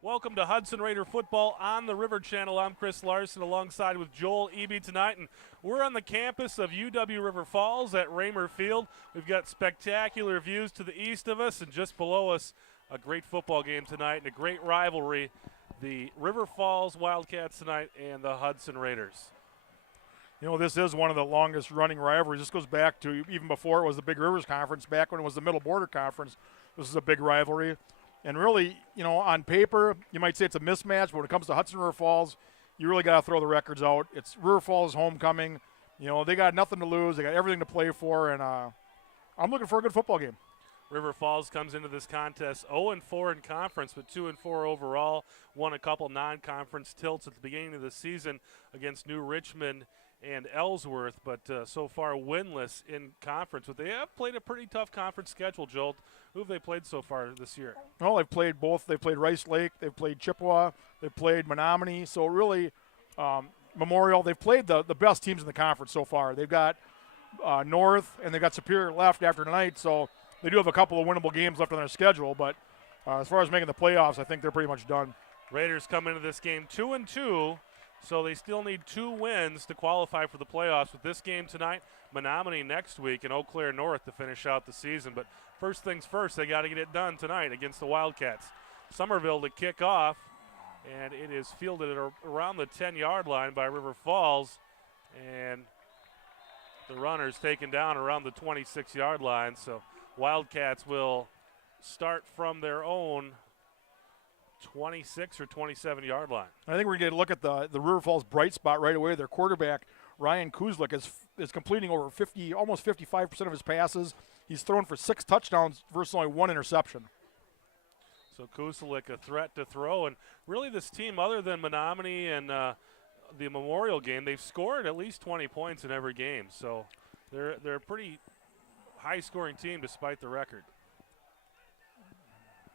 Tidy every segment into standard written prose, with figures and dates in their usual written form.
Welcome to Hudson Raider football on the River Channel. I'm Chris Larson alongside with Joel Eby tonight, and we're on the campus of UW River Falls at Raymer Field. We've got spectacular views to the east of us, and just below us, a great football game tonight and a great rivalry. The River Falls Wildcats tonight and the Hudson Raiders. You know, this is one of the longest running rivalries. This goes back to even before it was the Big Rivers Conference, back when it was the Middle Border Conference. This is a big rivalry. And really, you know, on paper, you might say it's a mismatch, but when it comes to Hudson River Falls, you really got to throw the records out. It's River Falls homecoming. You know, they got nothing to lose. They got everything to play for, and I'm looking for a good football game. River Falls comes into this contest 0-4 in conference, but 2-4 overall. Won a couple non-conference tilts at the beginning of the season against New Richmond and Ellsworth, but so far winless in conference. But they have played a pretty tough conference schedule, Joel. Who have they played so far this year? Well, they've played both. They've played Rice Lake. They've played Chippewa. They've played Menominee. So really, Memorial. They've played the best teams in the conference so far. They've got North, and they've got Superior left after tonight. So they do have a couple of winnable games left on their schedule. But as far as making the playoffs, I think they're pretty much done. Raiders come into this game 2-2. So they still need 2 wins to qualify for the playoffs. With this game tonight, Menominee next week, and Eau Claire North to finish out the season. But first things first, they got to get it done tonight against the Wildcats. Somerville to kick off, and it is fielded at around the 10-yard line by River Falls. And the runner's taken down around the 26-yard line. So Wildcats will start from their own 26 or 27-yard line. I think we're going to look at the River Falls bright spot right away. Their quarterback, Ryan Kuzlik, is completing over almost 55% of his passes. He's thrown for 6 touchdowns versus only 1 interception. So Kuzlik a threat to throw. And really this team, other than Menominee and the Memorial game, they've scored at least 20 points in every game. So they're a pretty high-scoring team despite the record.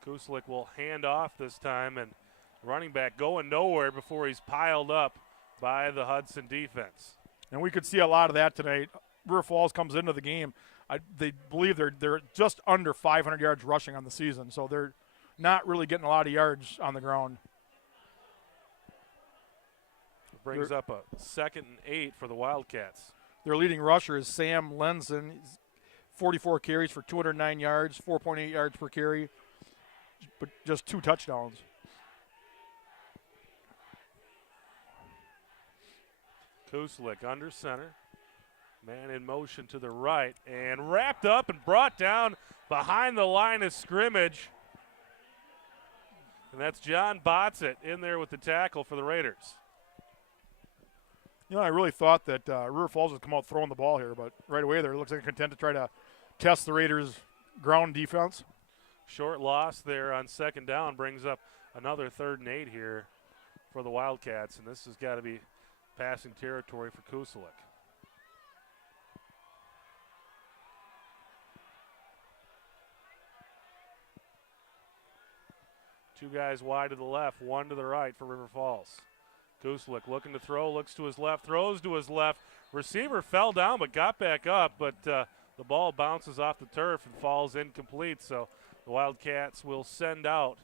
Kuzlik will hand off this time, and running back going nowhere before he's piled up by the Hudson defense. And we could see a lot of that tonight. River Falls comes into the game. They believe they're just under 500 yards rushing on the season, so they're not really getting a lot of yards on the ground. Brings up a 2nd and 8 for the Wildcats. Their leading rusher is Sam Lenson. He's 44 carries for 209 yards, 4.8 yards per carry, but just 2 touchdowns. Kuzlik under center. Man in motion to the right and wrapped up and brought down behind the line of scrimmage. And that's John Botzett in there with the tackle for the Raiders. You know, I really thought that River Falls would come out throwing the ball here, but right away there it looks like they're content to try to test the Raiders' ground defense. Short loss there on 2nd down brings up another 3rd and 8 here for the Wildcats, and this has got to be passing territory for Kuzlik. Two guys wide to the left, one to the right for River Falls. Kuzlik looking to throw, looks to his left, throws to his left. Receiver fell down but got back up, but the ball bounces off the turf and falls incomplete. So the Wildcats will send out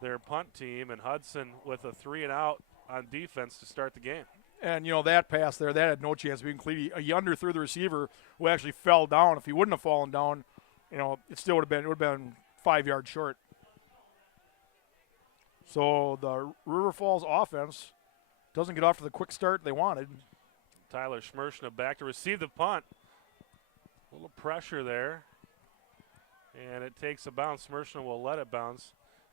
their punt team, and Hudson with a 3-and-out on defense to start the game. And, you know, that pass there, that had no chance of being complete. He underthrew the receiver who actually fell down. If he wouldn't have fallen down, you know, it still would have been 5 yards short. So the River Falls offense doesn't get off to the quick start they wanted. Tyler Schmershna back to receive the punt. A little pressure there. And it takes a bounce. Schmershna will let it bounce.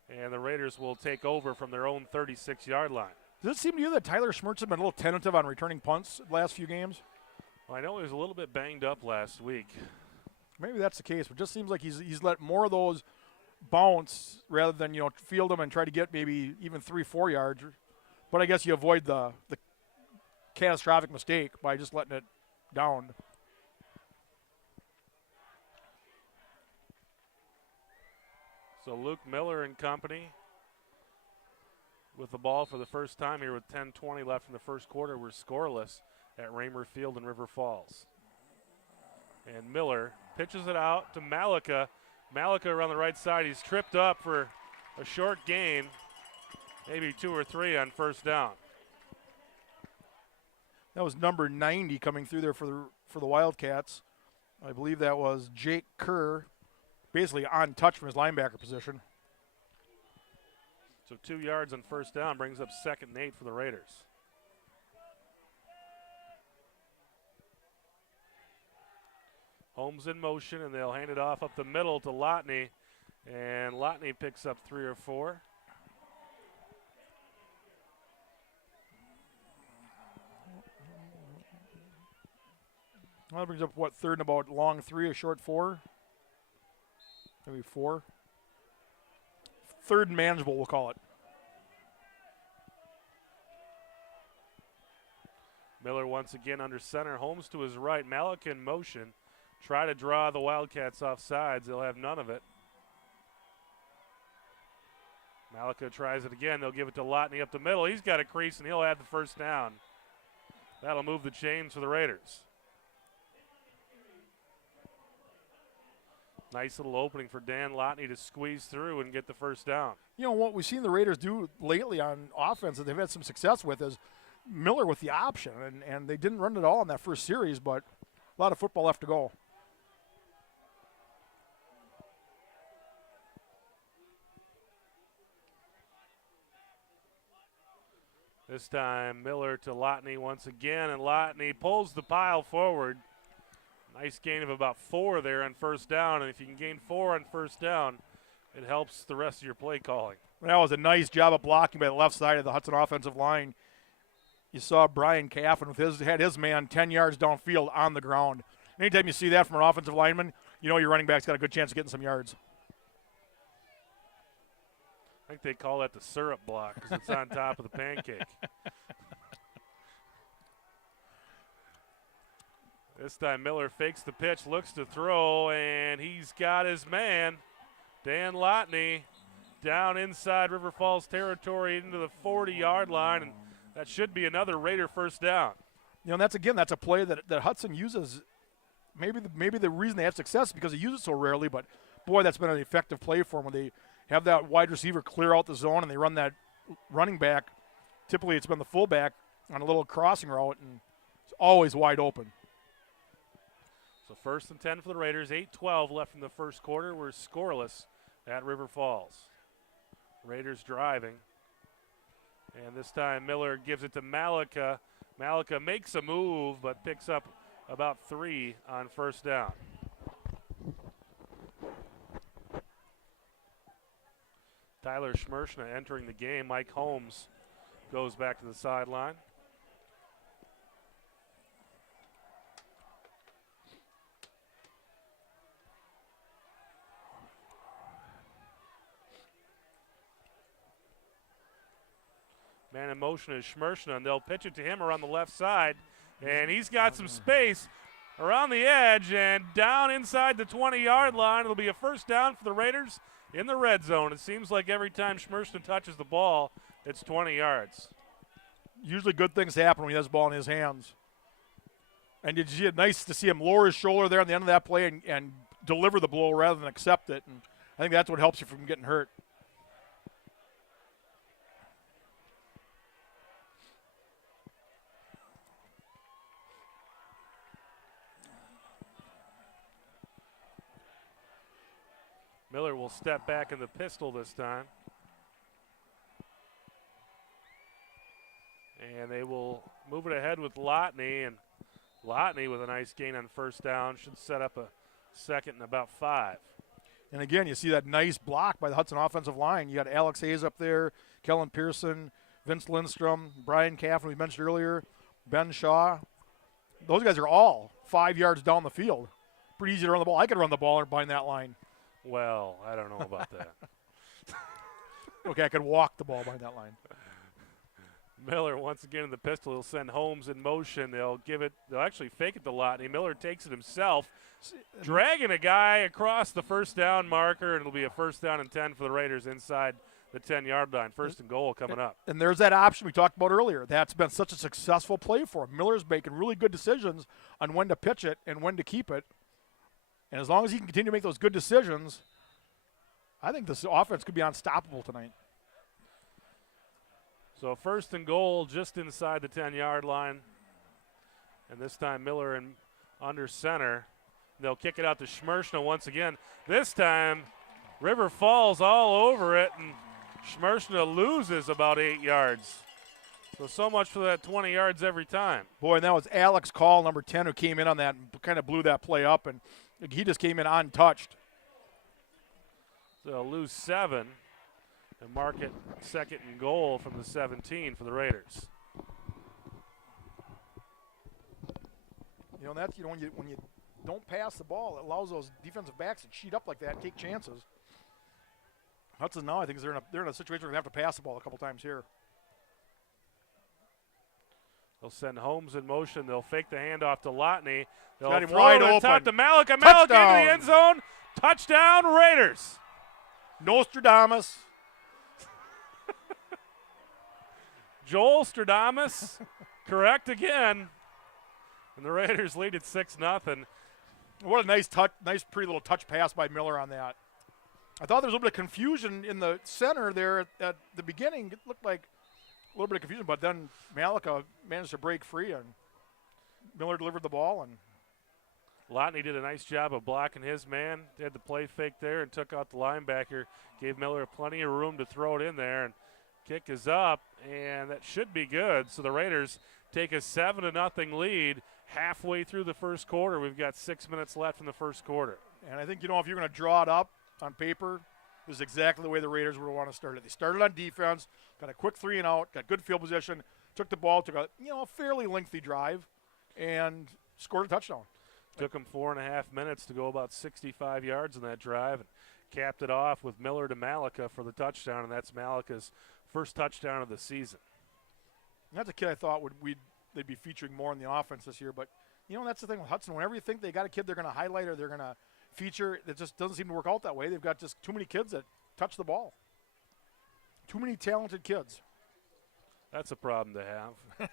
And the Raiders will take over from their own 36-yard line. Does it seem to you that Tyler Schmertz has been a little tentative on returning punts the last few games? Well, I know he was a little bit banged up last week. Maybe that's the case, but it just seems like he's let more of those bounce rather than, you know, field them and try to get maybe even 3-4 yards. But I guess you avoid the catastrophic mistake by just letting it down. So Luke Miller and company with the ball for the first time here with 10:20 left in the first quarter. We're scoreless at Raymer Field in River Falls. And Miller pitches it out to Malika. Malika around the right side. He's tripped up for a short gain. maybe 2 or 3 on first down. That was number 90 coming through there for the Wildcats. I believe that was Jake Kerr, basically on touch from his linebacker position. So 2 yards on first down brings up 2nd and 8 for the Raiders. Holmes in motion, and they'll hand it off up the middle to Lotney. And Lotney picks up 3 or 4. Well, that brings up, what, 3rd and about long 3, a short 4? Maybe 4. 3rd and manageable, we'll call it. Miller once again under center. Holmes to his right. Malik in motion. Try to draw the Wildcats off sides. They'll have none of it. Malika tries it again. They'll give it to Lotney up the middle. He's got a crease, and he'll add the first down. That'll move the chains for the Raiders. Nice little opening for Dan Lotney to squeeze through and get the first down. You know, what we've seen the Raiders do lately on offense that they've had some success with is Miller with the option, and they didn't run it all in that first series, but a lot of football left to go. This time Miller to Lotney once again, and Lotney pulls the pile forward. Nice gain of about 4 there on first down, and if you can gain 4 on first down, it helps the rest of your play calling. That was a nice job of blocking by the left side of the Hudson offensive line. You saw Brian Caffin had his man 10 yards downfield on the ground. Anytime you see that from an offensive lineman, you know your running back's got a good chance of getting some yards. I think they call that the syrup block because it's on top of the pancake. This time Miller fakes the pitch, looks to throw, and he's got his man, Dan Lotney, down inside River Falls territory into the 40-yard line, and that should be another Raider first down. You know, that's a play that Hudson uses. Maybe the reason they have success is because they use it so rarely, but boy, that's been an effective play for them when they have that wide receiver clear out the zone and they run that running back. Typically it's been the fullback on a little crossing route, and it's always wide open. So 1st and 10 for the Raiders, 8:12 left in the first quarter. We're scoreless at River Falls. Raiders driving. And this time Miller gives it to Malika. Malika makes a move but picks up about 3 on first down. Tyler Schmershna entering the game. Mike Holmes goes back to the sideline. Man in motion is Schmershna, and they'll pitch it to him around the left side. And he's got some space around the edge and down inside the 20-yard line. It'll be a first down for the Raiders in the red zone. It seems like every time Schmershna touches the ball, it's 20 yards. Usually good things happen when he has the ball in his hands. And did you see it? Nice to see him lower his shoulder there on the end of that play and deliver the blow rather than accept it. And I think that's what helps you from getting hurt. Miller will step back in the pistol this time. And they will move it ahead with Lotney, and Lotney with a nice gain on first down should set up a 2nd and about 5. And again, you see that nice block by the Hudson offensive line. You got Alex Hayes up there, Kellen Pearson, Vince Lindstrom, Brian Caffin, we mentioned earlier, Ben Shaw. Those guys are all 5 yards down the field. Pretty easy to run the ball. I could run the ball behind that line. Well, I don't know about that. Okay, I could walk the ball behind that line. Miller once again in the pistol. He'll send Holmes in motion. They'll actually fake it to Lotney. Miller takes it himself, dragging a guy across the first down marker, and it'll be a first down and 10 for the Raiders inside the 10-yard line. 1st and goal coming up. And there's that option we talked about earlier. That's been such a successful play for him. Miller's making really good decisions on when to pitch it and when to keep it. And as long as he can continue to make those good decisions, I think this offense could be unstoppable tonight. So first and goal just inside the 10-yard line. And this time Miller in under center. They'll kick it out to Schmershna once again. This time River Falls all over it, and Schmershna loses about 8 yards. So much for that 20 yards every time. Boy, and that was Alex Call, number 10, who came in on that and kind of blew that play up, and he just came in untouched. So they'll lose 7 and mark it second and goal from the 17 for the Raiders. You know, that's, when you don't pass the ball, it allows those defensive backs to cheat up like that and take chances. Hudson now, I think, they're in a situation where they have to pass the ball a couple times here. They'll send Holmes in motion. They'll fake the handoff to Lotney. They'll Got him throw wide it on open. top to Malika. Malika into Touchdown. the end zone. Touchdown, Raiders. Nostradamus. Joel Stradamus, correct again. And the Raiders lead at 6-0. What a nice touch, nice pretty little touch pass by Miller on that. I thought there was a little bit of confusion in the center there at the beginning. It looked like a little bit of confusion, but then Malika managed to break free, and Miller delivered the ball. And Lotney did a nice job of blocking his man. They had the play fake there and took out the linebacker. Gave Miller plenty of room to throw it in there. And kick is up, and that should be good. So the Raiders take a 7-0 lead halfway through the first quarter. We've got 6 minutes left in the first quarter. I think, if you're going to draw it up on paper, this is exactly the way the Raiders would want to start it. They started on defense, got a quick 3-and-out, got good field position, took the ball, took a fairly lengthy drive, and scored a touchdown. Took them 4.5 minutes to go about 65 yards in that drive, and capped it off with Miller to Malika for the touchdown, and that's Malika's first touchdown of the season. And that's a kid I thought they'd be featuring more in the offense this year, but that's the thing with Hudson. Whenever you think they got a kid they're going to highlight or they're going to feature, it just doesn't seem to work out that way. They've got just too many kids that touch the ball. Too many talented kids. That's a problem to have.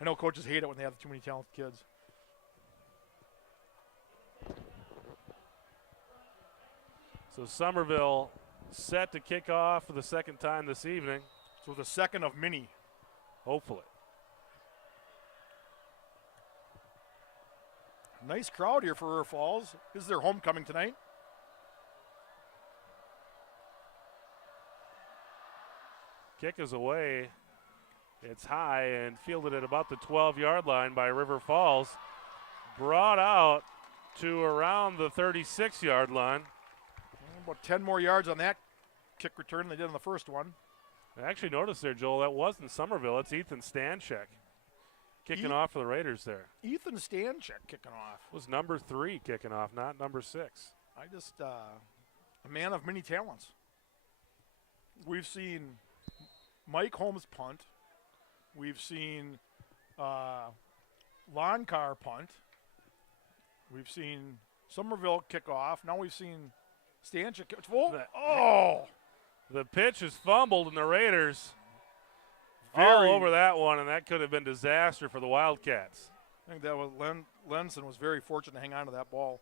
I know coaches hate it when they have too many talented kids. So Somerville set to kick off for the second time this evening. So the second of many. Hopefully. Nice crowd here for River Falls. This is their homecoming tonight. Kick is away. It's high and fielded at about the 12-yard line by River Falls. Brought out to around the 36-yard line. About 10 more yards on that kick return than they did on the first one. I actually noticed there, Joel, that wasn't Somerville. It's Ethan Stanchek kicking off for the Raiders there. Ethan Stanchek kicking off. It was number 3 kicking off, not number 6. A man of many talents. We've seen Mike Holmes punt. We've seen Loncar punt. We've seen Somerville kick off. Now we've seen Stanchek. The pitch is fumbled, and the Raiders all over that one, and that could have been disaster for the Wildcats. I think that was Lenson was very fortunate to hang on to that ball.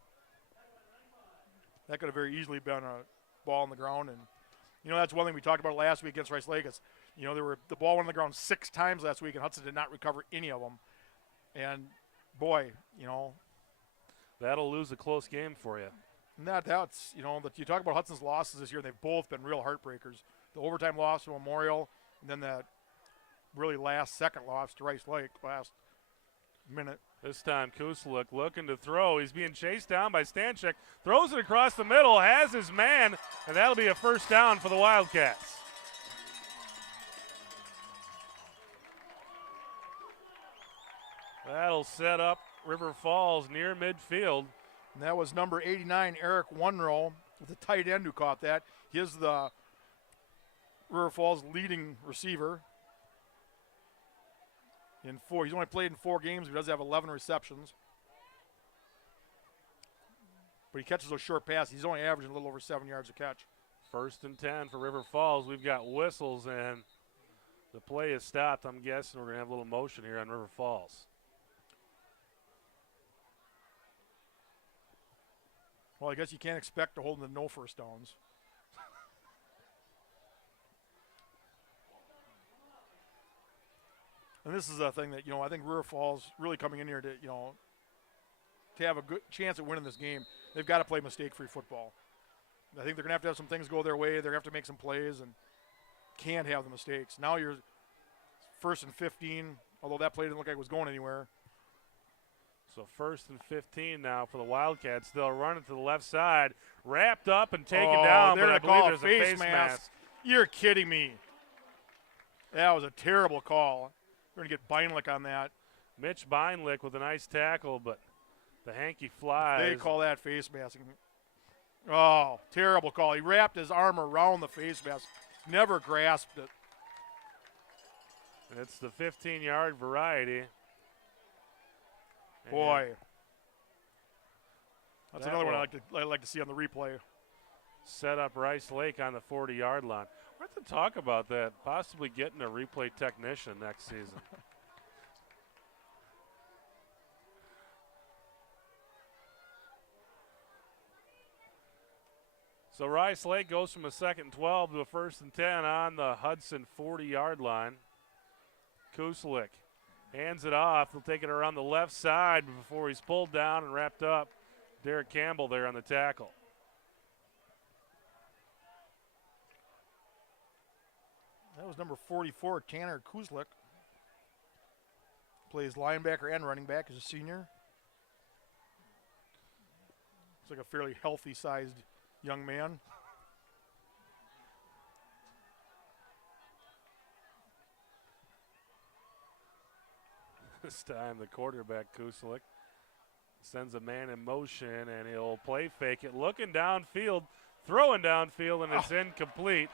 That could have very easily been a ball on the ground, and that's one thing we talked about last week against Rice Lake. Is the ball went on the ground 6 times last week, and Hudson did not recover any of them. And boy, that'll lose a close game for you. And that's that you talk about Hudson's losses this year. They've both been real heartbreakers. The overtime loss to Memorial, and then that really last second loss to Rice Lake last minute. This time Kusluk looking to throw. He's being chased down by Stanchek. Throws it across the middle, has his man, and that'll be a first down for the Wildcats. That'll set up River Falls near midfield. And that was number 89, Eric Wunrow, the tight end who caught that. He is the River Falls leading receiver. He's only played in 4 games. He does have 11 receptions. But he catches those short passes. He's only averaging a little over 7 yards a catch. 1st and 10 for River Falls. We've got whistles, and the play is stopped. I'm guessing we're going to have a little motion here on River Falls. Well, I guess you can't expect to hold them to no first downs. And this is a thing that, I think River Falls really coming in here to, to have a good chance at winning this game, they've got to play mistake-free football. I think they're going to have some things go their way. They're going to have to make some plays and can't have the mistakes. Now you're 1st and 15, although that play didn't look like it was going anywhere. So 1st and 15 now for the Wildcats. They'll run it to the left side, wrapped up and taken down, but I believe there's a face mask. You're kidding me. That was a terrible call. We're going to get Beinlich on that. Mitch Beinlich with a nice tackle, but the hanky flies. They call that face mask. Oh, terrible call. He wrapped his arm around the face mask, never grasped it. It's the 15-yard variety. Boy. That's another one I'd like to see on the replay. Set up Rice Lake on the 40-yard line. We're going to talk about that, possibly getting a replay technician next season. So Rice Lake goes from a 2nd and 12 to a 1st and 10 on the Hudson 40-yard line. Kuslik hands it off. He'll take it around the left side before he's pulled down and wrapped up. Derek Campbell there on the tackle. That was number 44, Tanner Kuslik. Plays linebacker and running back as a senior. Looks like a fairly healthy-sized young man. This time the quarterback, Kuslik, sends a man in motion, and he'll play fake it, looking downfield, throwing downfield, and it's incomplete.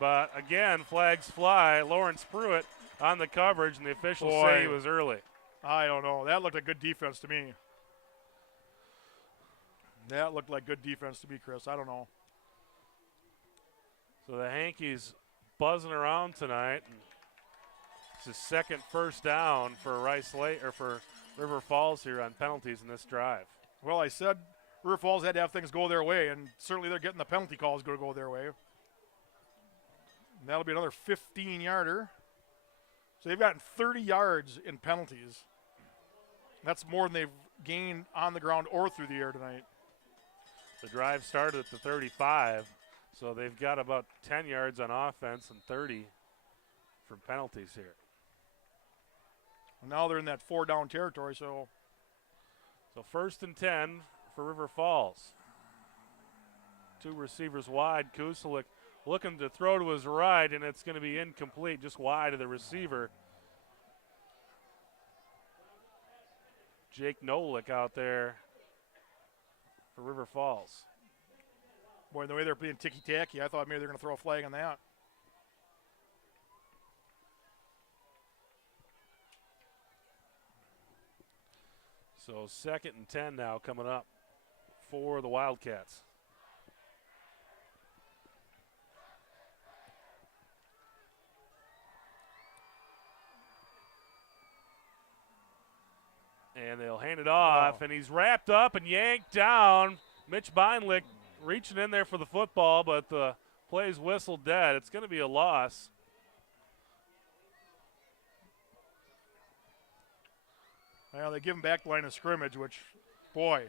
But again, flags fly. Lawrence Pruitt on the coverage, and the officials say he was early. I don't know. That looked like good defense to me. That looked like good defense to me, Chris. I don't know. So the Hankies buzzing around tonight. It's his second first down for Rice Lake or for River Falls here on penalties in this drive. Well, I said River Falls had to have things go their way, and certainly they're getting the penalty calls going to go their way. And that'll be another 15-yarder. So they've gotten 30 yards in penalties. That's more than they've gained on the ground or through the air tonight. The drive started at the 35, so they've got about 10 yards on offense and 30 from penalties here. Well, now they're in that 4-down territory, so 1st and 10 for River Falls. 2 receivers wide. Kusalik looking to throw to his right, and it's going to be incomplete, just wide of the receiver. Jake Nolik out there for River Falls. Boy, the way they're being ticky-tacky, I thought maybe they're going to throw a flag on that. So 2nd and 10 now coming up for the Wildcats. And they'll hand it off, and he's wrapped up and yanked down. Mitch Beinlich reaching in there for the football, but the play's whistled dead. It's going to be a loss. Well, they give him back the line of scrimmage, which, boy.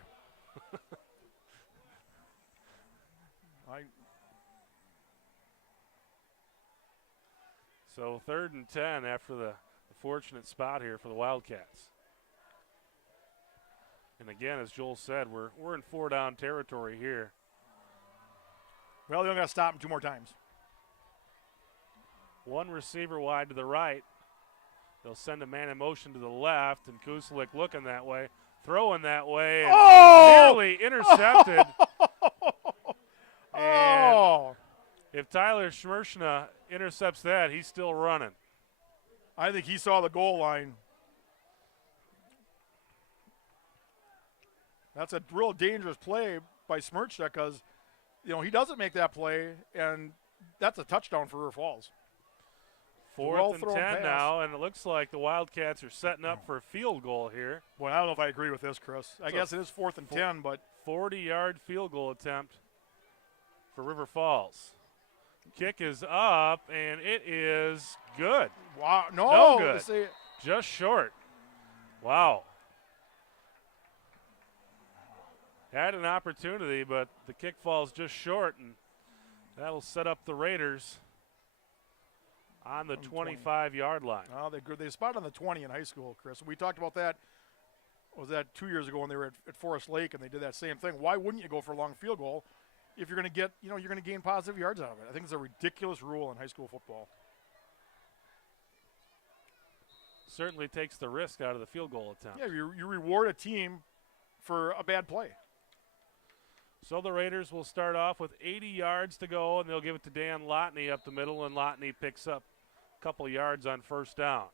So 3rd and 10 after the fortunate spot here for the Wildcats. And again, as Joel said, we're in 4-down territory here. Well, they only got to stop him 2 more times. 1 receiver wide to the right. They'll send a man in motion to the left, and Kuslik looking that way, throwing that way, and nearly intercepted. And if Tyler Schmershna intercepts that, he's still running. I think he saw the goal line. That's a real dangerous play by Schmershna because, he doesn't make that play, and that's a touchdown for River Falls. 4th and 10 now, and it looks like the Wildcats are setting up for a field goal here. Well, I don't know if I agree with this, Chris. I guess it is 4th and 10, but 40-yard field goal attempt for River Falls. Kick is up, and it is good. Wow, No good. See, Just short. Wow. Had an opportunity, but the kick falls just short, and that'll set up the Raiders on the 25-yard line. well, they spotted on the 20 in high school, Chris. We talked about that. Was that 2 years ago when they were at Forest Lake and they did that same thing? Why wouldn't you go for a long field goal if you're going to get, you're going to gain positive yards out of it? I think it's a ridiculous rule in high school football. Certainly takes the risk out of the field goal attempt. Yeah, you reward a team for a bad play. So the Raiders will start off with 80 yards to go, and they'll give it to Dan Lotney up the middle, and Lotney picks up a couple yards on first down.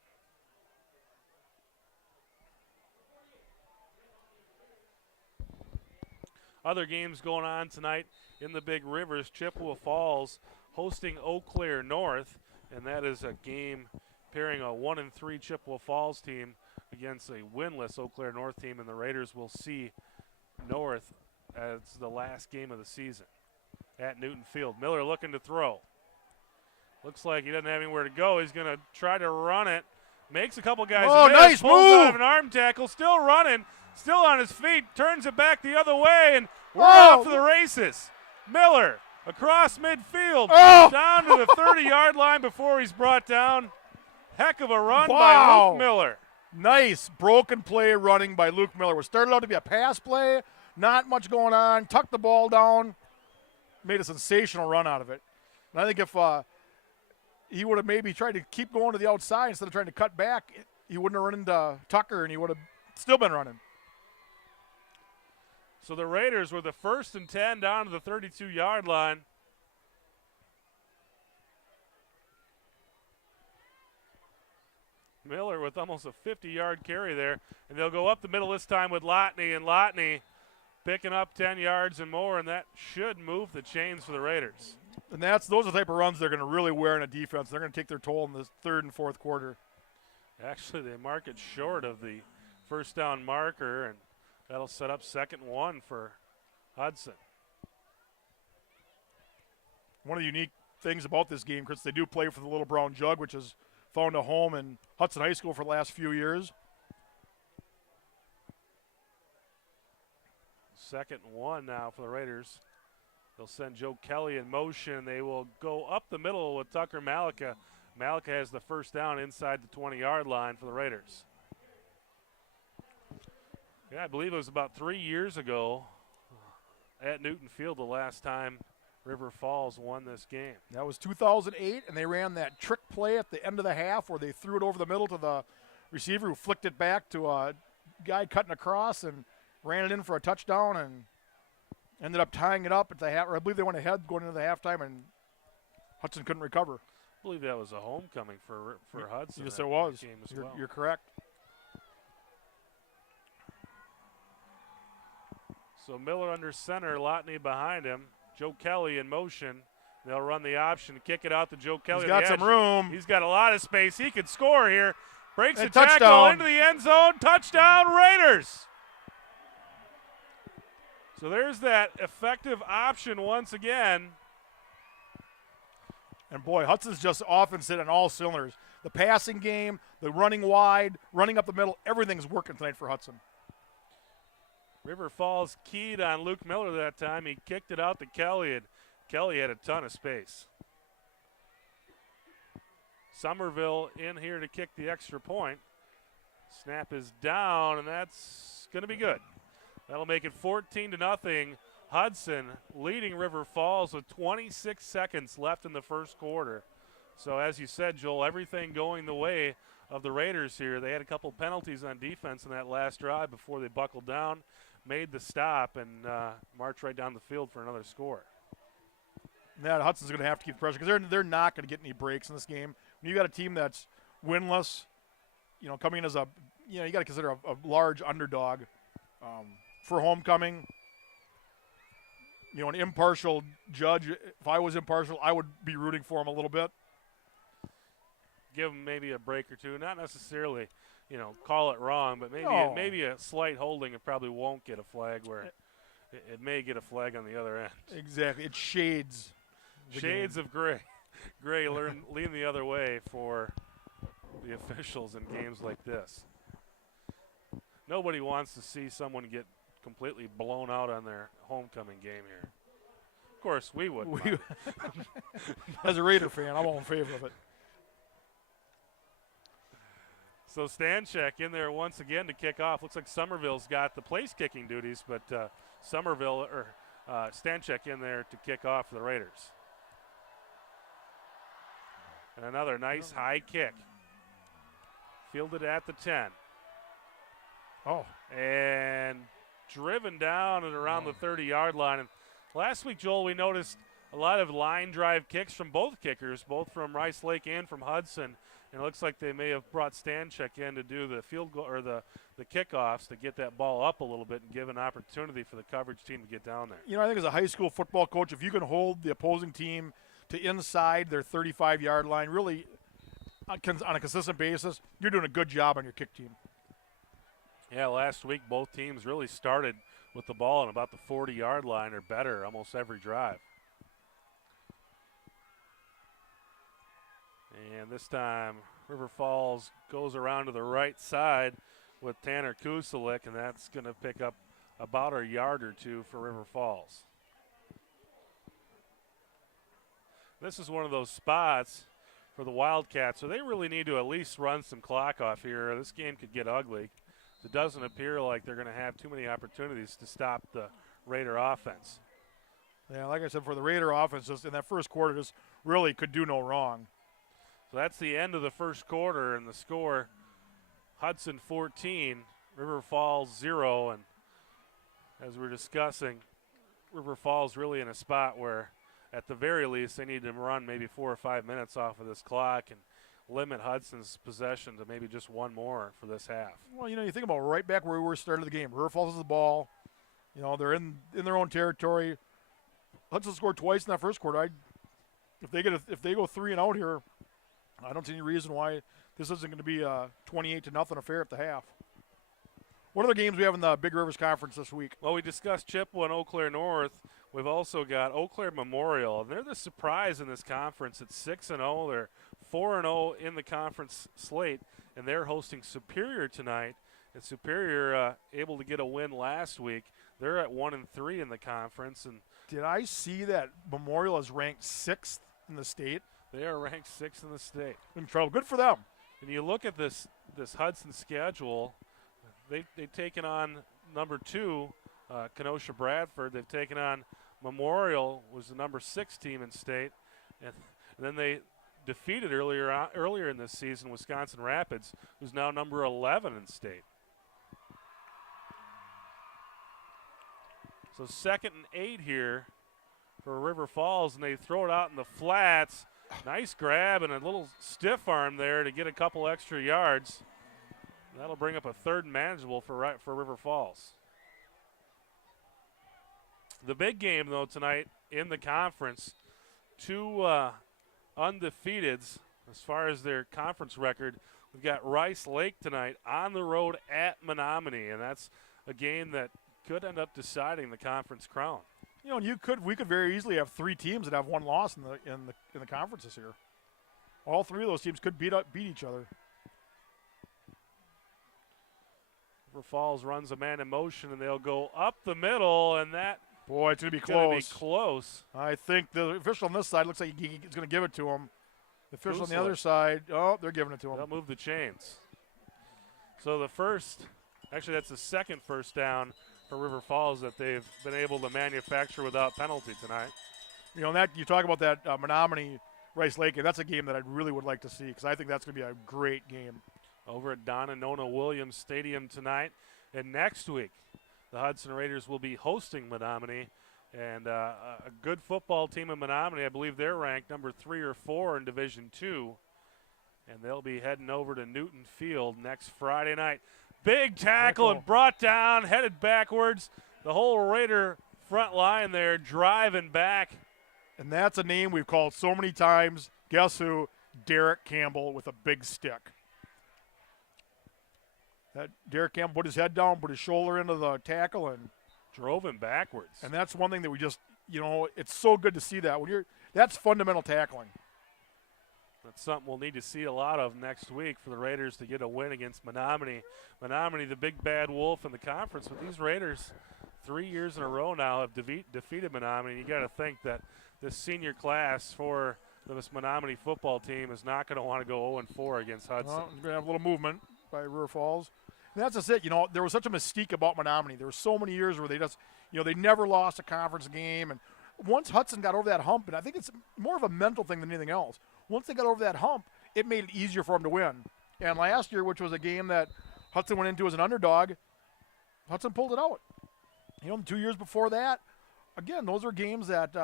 Other games going on tonight in the Big Rivers. Chippewa Falls hosting Eau Claire North, and that is a game pairing a 1-3 Chippewa Falls team against a winless Eau Claire North team, and the Raiders will see North as the last game of the season at Newton Field. Miller looking to throw. Looks like he doesn't have anywhere to go. He's going to try to run it. Makes a couple guys miss. Nice pulls move. out of an arm tackle. Still running. Still on his feet. Turns it back the other way, and we're off to the races. Miller across midfield. Down to the 30-yard line before he's brought down. Heck of a run by Luke Miller. Nice broken play running by Luke Miller. It started out to be a pass play. Not much going on. Tucked the ball down. Made a sensational run out of it. And I think if he would have maybe tried to keep going to the outside instead of trying to cut back, he wouldn't have run into Tucker, and he would have still been running. So the Raiders were the 1st and 10 down to the 32-yard line. Miller with almost a 50-yard carry there. And they'll go up the middle this time with Lotney, and Lotney picking up 10 yards and more, and that should move the chains for the Raiders. And those are the type of runs they're going to really wear in a defense. They're going to take their toll in the third and fourth quarter. Actually, they mark it short of the first down marker, and that'll set up 2nd and 1 for Hudson. One of the unique things about this game, Chris, they do play for the Little Brown Jug, which has found a home in Hudson High School for the last few years. 2nd and 1 now for the Raiders. They'll send Joe Kelly in motion. They will go up the middle with Tucker Malika. Malika has the first down inside the 20-yard line for the Raiders. Yeah, I believe it was about 3 years ago at Newton Field the last time River Falls won this game. That was 2008, and they ran that trick play at the end of the half where they threw it over the middle to the receiver who flicked it back to a guy cutting across and ran it in for a touchdown and ended up tying it up at the half. I believe they went ahead going into the halftime, and Hudson couldn't recover. I believe that was a homecoming for Hudson. Yes, it was. Game as well. You're correct. So Miller under center, Lotney behind him. Joe Kelly in motion. They'll run the option, kick it out to Joe Kelly. He's got some room. He's got a lot of space. He could score here. Breaks and the tackle touchdown. into the end zone. Touchdown, Raiders. So there's that effective option once again. And boy, Hudson's just offense hit on all cylinders. The passing game, the running wide, running up the middle, everything's working tonight for Hudson. River Falls keyed on Luke Miller that time. He kicked it out to Kelly, and Kelly had a ton of space. Somerville in here to kick the extra point. Snap is down, and that's going to be good. That'll make it 14-0. Hudson leading River Falls with 26 seconds left in the first quarter. So as you said, Joel, everything going the way of the Raiders here. They had a couple penalties on defense in that last drive before they buckled down, made the stop, and marched right down the field for another score. Yeah, Hudson's going to have to keep pressure because they're not going to get any breaks in this game. When you got a team that's winless, coming in as you got to consider a large underdog for homecoming. An impartial judge. If I was impartial, I would be rooting for him a little bit. Give him maybe a break or two, not necessarily, call it wrong, but maybe a slight holding. It probably won't get a flag where it may get a flag on the other end. Exactly, it shades Shades of gray. Gray lean the other way for the officials in games like this. Nobody wants to see someone get completely blown out on their homecoming game here. Of course, we would. As a Raider fan, I'm all in favor of it. So Stanchek in there once again to kick off. Looks like Somerville's got the place kicking duties, but Stanchek in there to kick off for the Raiders. And another nice high kick. Fielded at the 10. Oh. And driven down and around the 30-yard line. And last week, Joel, we noticed a lot of line drive kicks from both kickers, both from Rice Lake and from Hudson. And it looks like they may have brought Stanchek in to do the field goal or the kickoffs to get that ball up a little bit and give an opportunity for the coverage team to get down there. You know, I think as a high school football coach, if you can hold the opposing team to inside their 35-yard line, really on a consistent basis, you're doing a good job on your kick team. Yeah, last week both teams really started with the ball on about the 40-yard line or better almost every drive. And this time, River Falls goes around to the right side with Tanner Kuselik, and that's going to pick up about a yard or two for River Falls. This is one of those spots for the Wildcats, so they really need to at least run some clock off here. This game could get ugly. It doesn't appear like they're going to have too many opportunities to stop the Raider offense. Yeah, like I said, for the Raider offense, just in that first quarter, just really could do no wrong. So that's the end of the first quarter, and the score, Hudson 14, River Falls 0. And as we're discussing, River Falls really in a spot where, at the very least, they need to run maybe 4 or 5 minutes off of this clock and limit Hudson's possession to maybe just one more for this half. Well, you know, you think about right back where we were started the game. River Falls has the ball. You know, they're in their own territory. Hudson scored twice in that first quarter. If they go 3 and out here, I don't see any reason why this isn't going to be a 28-0 affair at the half. What other games we have in the Big Rivers Conference this week? Well, we discussed Chippewa and Eau Claire North. We've also got Eau Claire Memorial, and they're the surprise in this conference. It's 6-0. They're 4-0 in the conference slate, and they're hosting Superior tonight. And Superior able to get a win last week. They're at 1-3 in the conference. And did I see that Memorial is ranked 6th in the state? They are ranked 6th in the state. In trouble. Good for them. And you look at this Hudson schedule. They've taken on number 2, Kenosha Bradford. They've taken on Memorial, was the number 6 team in state, and then they defeated earlier in this season Wisconsin Rapids, who's now number 11 in state. So 2nd and 8 here for River Falls, and they throw it out in the flats. Nice grab and a little stiff arm there to get a couple extra yards. That'll bring up a 3rd and manageable for River Falls. The big game, though, tonight in the conference, 2 undefeateds as far as their conference record. We've got Rice Lake tonight on the road at Menominee, and that's a game that could end up deciding the conference crown. You know, we could very easily have 3 teams that have 1 loss in the conference this year. All 3 of those teams could beat each other. River Falls runs a man in motion, and they'll go up the middle, and that boy, it's going to be close. I think the official on this side looks like he's going to give it to him. The official on the other side, they're giving it to him. They'll move the chains. So that's the 2nd first down for River Falls that they've been able to manufacture without penalty tonight. You know, you talk about that Menominee Rice Lake, and that's a game that I really would like to see because I think that's going to be a great game. Over at Donna Nona Williams Stadium tonight. And next week, the Hudson Raiders will be hosting Menominee. And a good football team in Menominee. I believe they're ranked number 3 or 4 in Division II. And they'll be heading over to Newton Field next Friday night. Big tackle and brought down, headed backwards. The whole Raider front line there driving back. And that's a name we've called so many times. Guess who? Derek Campbell with a big stick. That Derek Campbell put his head down, put his shoulder into the tackle, and drove him backwards. And that's one thing that we just, you know, it's so good to see that. That's fundamental tackling. That's something we'll need to see a lot of next week for the Raiders to get a win against Menominee. Menominee, the big bad wolf in the conference, but these Raiders 3 years in a row now have defeated Menominee. You got to think that this senior class for this Menominee football team is not going to want to go 0-4 against Hudson. Well, we're going to have a little movement by River Falls. And that's just it. You know, there was such a mystique about Menominee. There were so many years where they just, you know, they never lost a conference game. And once Hudson got over that hump, and I think it's more of a mental thing than anything else, once they got over that hump, it made it easier for them to win. And last year, which was a game that Hudson went into as an underdog, Hudson pulled it out. You know, 2 years before that, again, those are games that,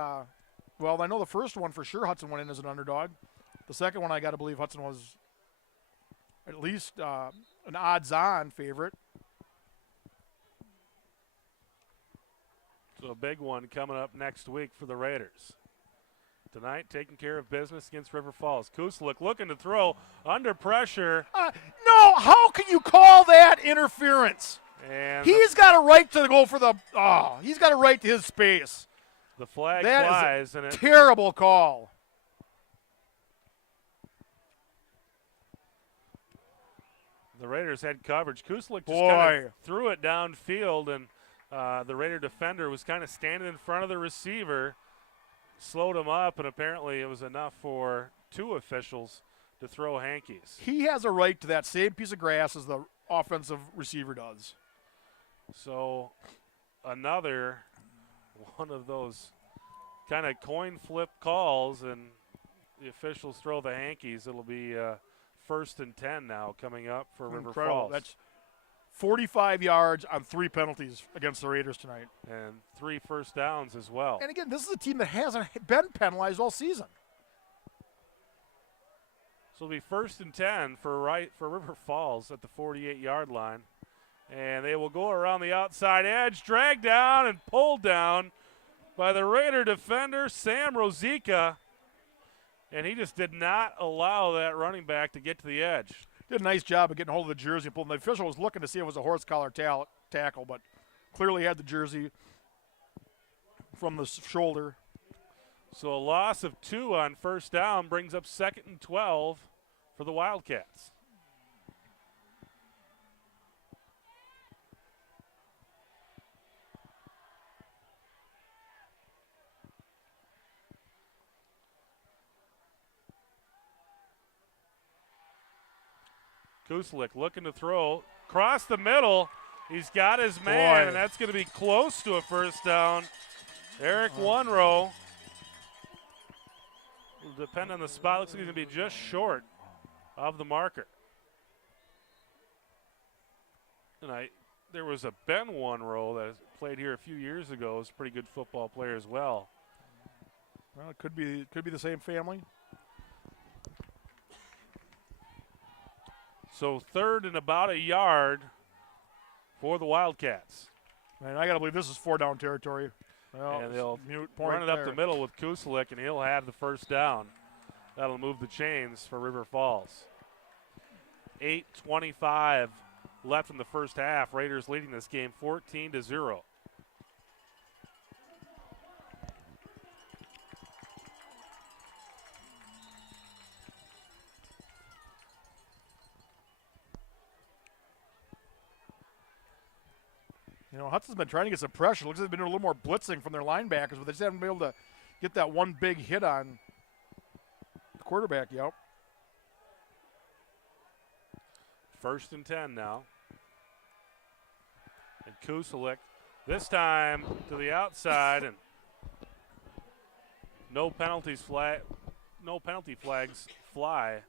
well, I know the first one for sure Hudson went in as an underdog. The second one, I got to believe Hudson was at least an odds-on favorite. So a big one coming up next week for the Raiders. Tonight, taking care of business against River Falls. Kuslik looking to throw under pressure. No, how can you call that interference? And he's got a right to go for the, he's got a right to his space. The flag that flies. Is a and terrible call. The Raiders had coverage. Kuslik just kind of threw it downfield, and the Raider defender was kind of standing in front of the receiver, slowed him up, and apparently it was enough for two officials to throw hankies. He has a right to that same piece of grass as the offensive receiver does. So another one of those kind of coin flip calls, and the officials throw the hankies. It'll be 1st and 10 now coming up for River Falls. That's 45 yards on 3 penalties against the Raiders tonight. And 3 first downs as well. And again, this is a team that hasn't been penalized all season. So it'll be 1st and 10 for River Falls at the 48-yard line. And they will go around the outside edge, dragged down and pulled down by the Raider defender, Sam Rosica. And he just did not allow that running back to get to the edge. Did a nice job of getting hold of the jersey and pulling. The official was looking to see if it was a horse collar tackle, but clearly had the jersey from the shoulder. So a loss of 2 on 1st down brings up 2nd and 12 for the Wildcats. Kuslik looking to throw across the middle. He's got his man, and that's going to be close to a 1st down. Eric Wonrow will depend on the spot. Looks like he's going to be just short of the marker. And there was a Ben Wonrow that played here a few years ago. Was a pretty good football player as well. Well, it could be the same family. So 3rd and about a yard for the Wildcats. Man, I got to believe this is 4-down territory. Well, and they'll run it up the middle with Kuslik, and he'll have the 1st down. That'll move the chains for River Falls. 8:25 left in the first half. Raiders leading this game 14-0. You know, Hudson's been trying to get some pressure. Looks like they've been doing a little more blitzing from their linebackers, but they just haven't been able to get that one big hit on the quarterback. Yep. 1st and 10 now. And Kuslik this time to the outside, and no penalty flags fly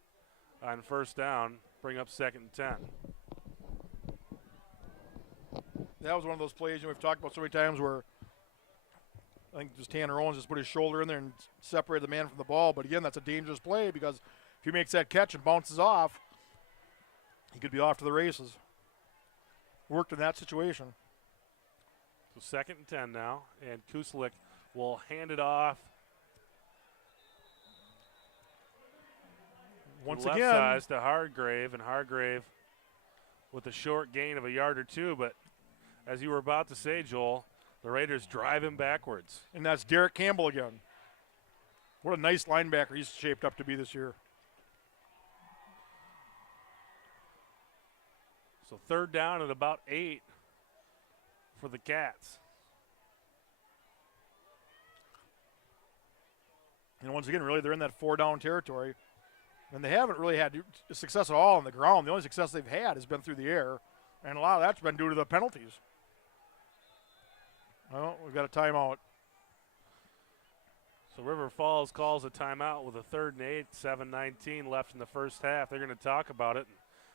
on 1st down. Bring up 2nd and 10. That was one of those plays we've talked about so many times where I think just Tanner Owens just put his shoulder in there and separated the man from the ball. But again, that's a dangerous play because if he makes that catch and bounces off, he could be off to the races. Worked in that situation. So 2nd and 10 now, and Kuslik will hand it off. Once left again, sides to Hargrave, and Hargrave with a short gain of a yard or 2, but as you were about to say, Joel, the Raiders drive him backwards. And that's Derek Campbell again. What a nice linebacker he's shaped up to be this year. So 3rd down at about 8 for the Cats. And once again, really, they're in that 4-down territory. And they haven't really had success at all on the ground. The only success they've had has been through the air. And a lot of that's been due to the penalties. Well, we've got a timeout. So River Falls calls a timeout with a 3rd and 8, 7:19 left in the first half. They're going to talk about it.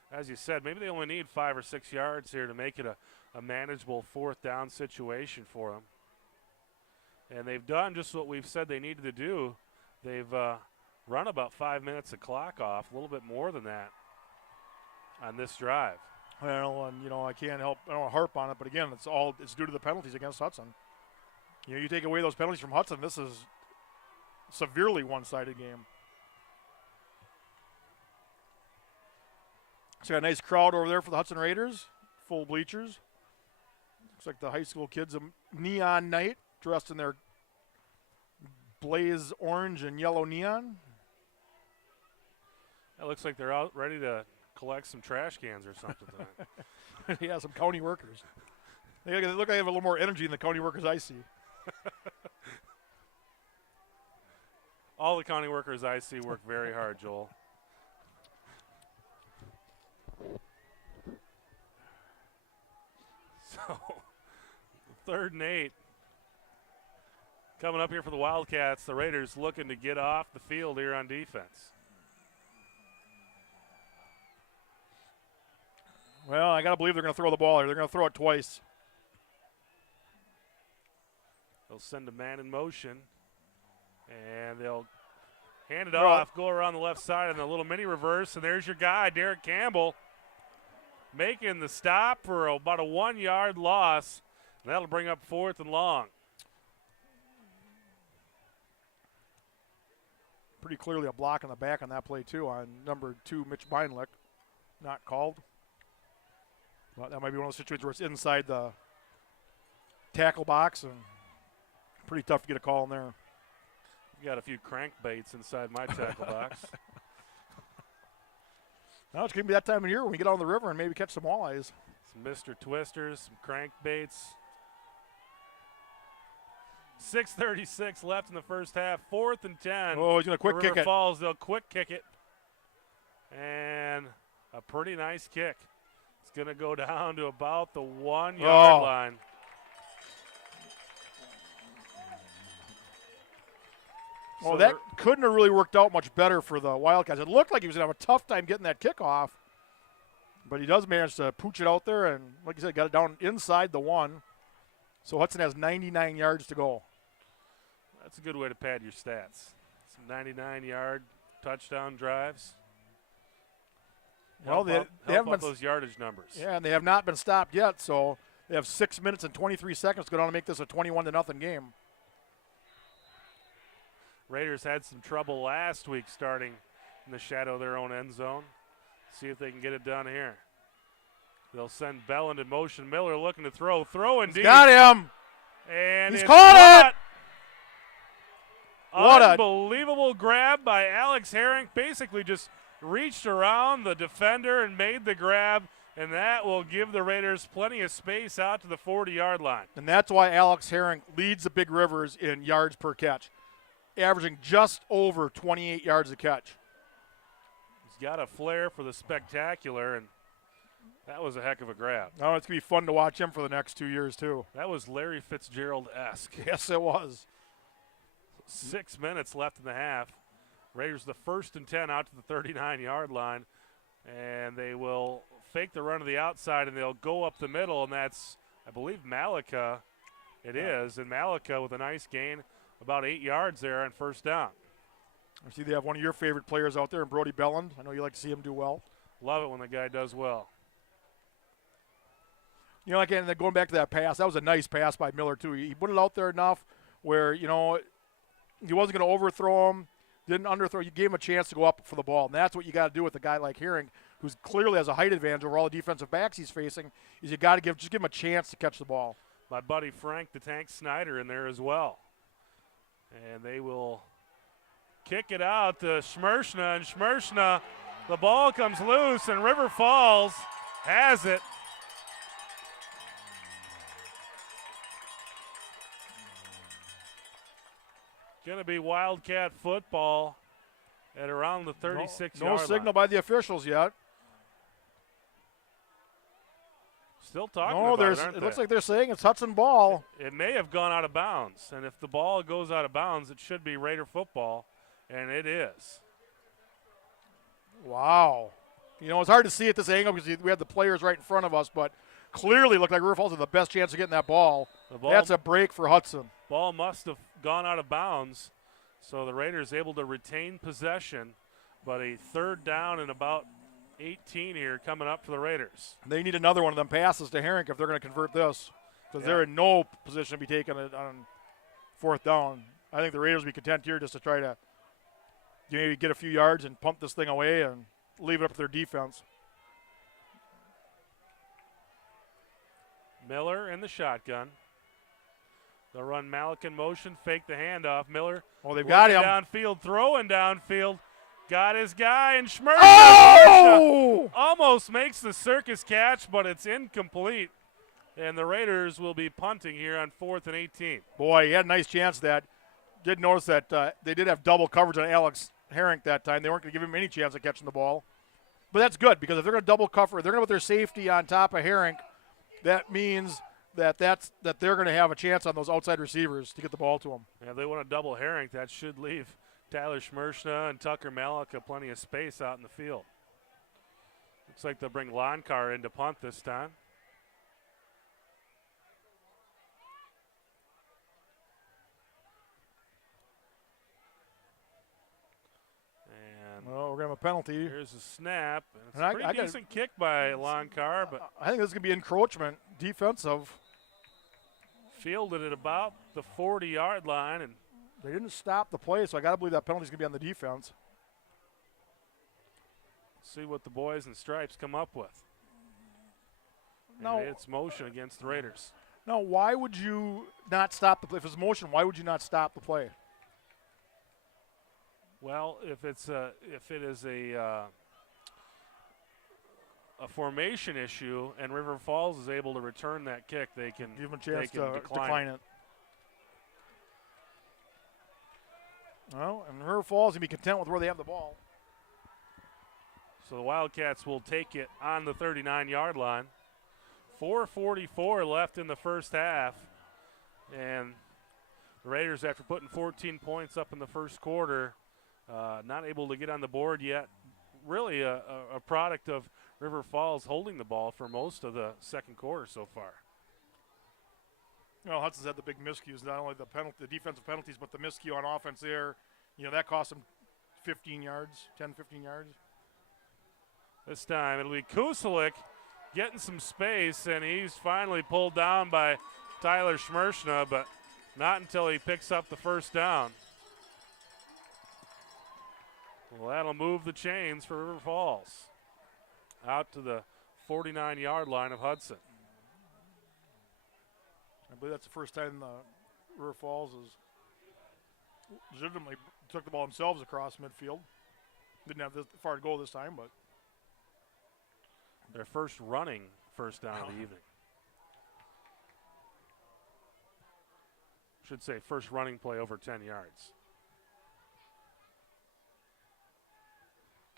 And as you said, maybe they only need 5 or 6 yards here to make it a manageable 4th down situation for them. And they've done just what we've said they needed to do. They've run about 5 minutes of clock off, a little bit more than that on this drive. Well, and I can't help. I don't want to harp on it, but again, it's due to the penalties against Hudson. You take away those penalties from Hudson, this is a severely one-sided game. So got a nice crowd over there for the Hudson Raiders, full bleachers. Looks like the high school kids, a neon night, dressed in their blaze orange and yellow neon. It looks like they're out ready to collect some trash cans or something tonight. Yeah, some county workers. They look like they have a little more energy than the county workers I see. All the county workers I see work very hard, Joel. So, 3rd and 8. Coming up here for the Wildcats, the Raiders looking to get off the field here on defense. Well, I got to believe they're going to throw the ball here. They're going to throw it twice. They'll send a man in motion, and they'll hand it off, go around the left side in a little mini reverse, and there's your guy, Derek Campbell, making the stop for about a 1-yard loss. And that'll bring up 4th and long. Pretty clearly a block on the back on that play, too, on number 2, Mitch Beinlick. Not called. But that might be one of those situations where it's inside the tackle box, and pretty tough to get a call in there. You got a few crankbaits inside my tackle box. Now it's going to be that time of year when we get on the river and maybe catch some walleyes. Some Mr. Twisters, some crankbaits. 6:36 left in the first half. 4th and 10. Oh, he's going to quick kick it. Falls, they'll quick kick it. And a pretty nice kick. It's going to go down to about the 1-yard line. Well, that couldn't have really worked out much better for the Wildcats. It looked like he was going to have a tough time getting that kickoff, but he does manage to pooch it out there, and like you said, got it down inside the 1. So Hudson has 99 yards to go. That's a good way to pad your stats. Some 99-yard touchdown drives. Well, they haven't been those yardage numbers. Yeah, and they have not been stopped yet, so they have 6 minutes and 23 seconds to go down to make this a 21-0 game. Raiders had some trouble last week starting in the shadow of their own end zone. See if they can get it done here. They'll send Bell into motion. Miller looking to throw. Throw indeed. He's got him. And he's caught it. What unbelievable grab by Alex Herring. Basically just reached around the defender and made the grab, and that will give the Raiders plenty of space out to the 40-yard line. And that's why Alex Herring leads the Big Rivers in yards per catch, averaging just over 28 yards a catch. He's got a flair for the spectacular, and that was a heck of a grab. Oh, it's going to be fun to watch him for the next 2 years, too. That was Larry Fitzgerald-esque. Yes, it was. 6 minutes left in the half. Raiders the 1st and 10 out to the 39-yard line, and they will fake the run to the outside, and they'll go up the middle, and that's, I believe, Malika. It is, and Malika with a nice gain, about 8 yards there on 1st down. I see they have one of your favorite players out there, Brody Belland. I know you like to see him do well. Love it when the guy does well. You know, again, going back to that pass, that was a nice pass by Miller, too. He put it out there enough where, he wasn't going to overthrow him, didn't underthrow. You gave him a chance to go up for the ball, and that's what you got to do with a guy like Herring, who's clearly has a height advantage over all the defensive backs he's facing, is you got to just give him a chance to catch the ball. My buddy Frank the Tank Snyder in there as well. And they will kick it out to Schmershna, and Schmershna, the ball comes loose, and River Falls has it. Going to be Wildcat football at around the 36-yard line. No signal by the officials yet. Still talking no, about it, aren't it they? looks like they're saying it's Hudson ball. It may have gone out of bounds, and if the ball goes out of bounds, it should be Raider football, and it is. Wow. You know, it's hard to see at this angle because we have the players right in front of us, but clearly looked like River Falls had the best chance of getting that ball. That's a break for Hudson. Ball must have gone out of bounds, so the Raiders able to retain possession, but a third down and about 18 here coming up for the Raiders. They need another one of them passes to Herink if they're going to convert this, because they're in no position to be taking it on fourth down. I think the Raiders will be content here just to try to maybe get a few yards and pump this thing away and leave it up to their defense. Miller in the shotgun. They'll run Malik in motion, fake the handoff. Miller. Oh, they've got him. Downfield, throwing downfield. Got his guy, and Schmerz almost makes the circus catch, but it's incomplete. And the Raiders will be punting here on 4th and 18. Boy, he had a nice chance of that. Did notice that they did have double coverage on Alex Herink that time. They weren't going to give him any chance of catching the ball. But that's good, because if they're going to double cover, if they're going to put their safety on top of Herink, that means that they're going to have a chance on those outside receivers to get the ball to them. Yeah, if they want to double Herink, that should leave Tyler Schmershna and Tucker Malika plenty of space out in the field. Looks like they'll bring Lonkar in to punt this time. And well, we're going to have a penalty. Here's a snap. It's a pretty decent kick by Lonkar, but I think this is going to be encroachment, defensive. Fielded at about the 40-yard line, and they didn't stop the play, so I got to believe that penalty's going to be on the defense. See what the boys in stripes come up with. No, and it's motion against the Raiders. Now, why would you not stop the play? If it's motion, why would you not stop the play? Well, if it is a formation issue and River Falls is able to return that kick, they can give them a chance to decline it. Well, and River Falls can be content with where they have the ball. So the Wildcats will take it on the 39-yard line. 4:44 left in the first half. And the Raiders, after putting 14 points up in the first quarter, not able to get on the board yet. Really a product of River Falls holding the ball for most of the second quarter so far. Well, Hudson's had the big miscues, not only the defensive penalties, but the miscue on offense there. You know, that cost them 15 yards, 10, 15 yards. This time it'll be Kuselik getting some space, and he's finally pulled down by Tyler Schmershna, but not until he picks up the first down. Well, that'll move the chains for River Falls out to the 49-yard line of Hudson. I believe that's the first time River Falls has legitimately took the ball themselves across midfield. Didn't have this far to go this time, but their first running first down of the evening. Should say first running play over 10 yards.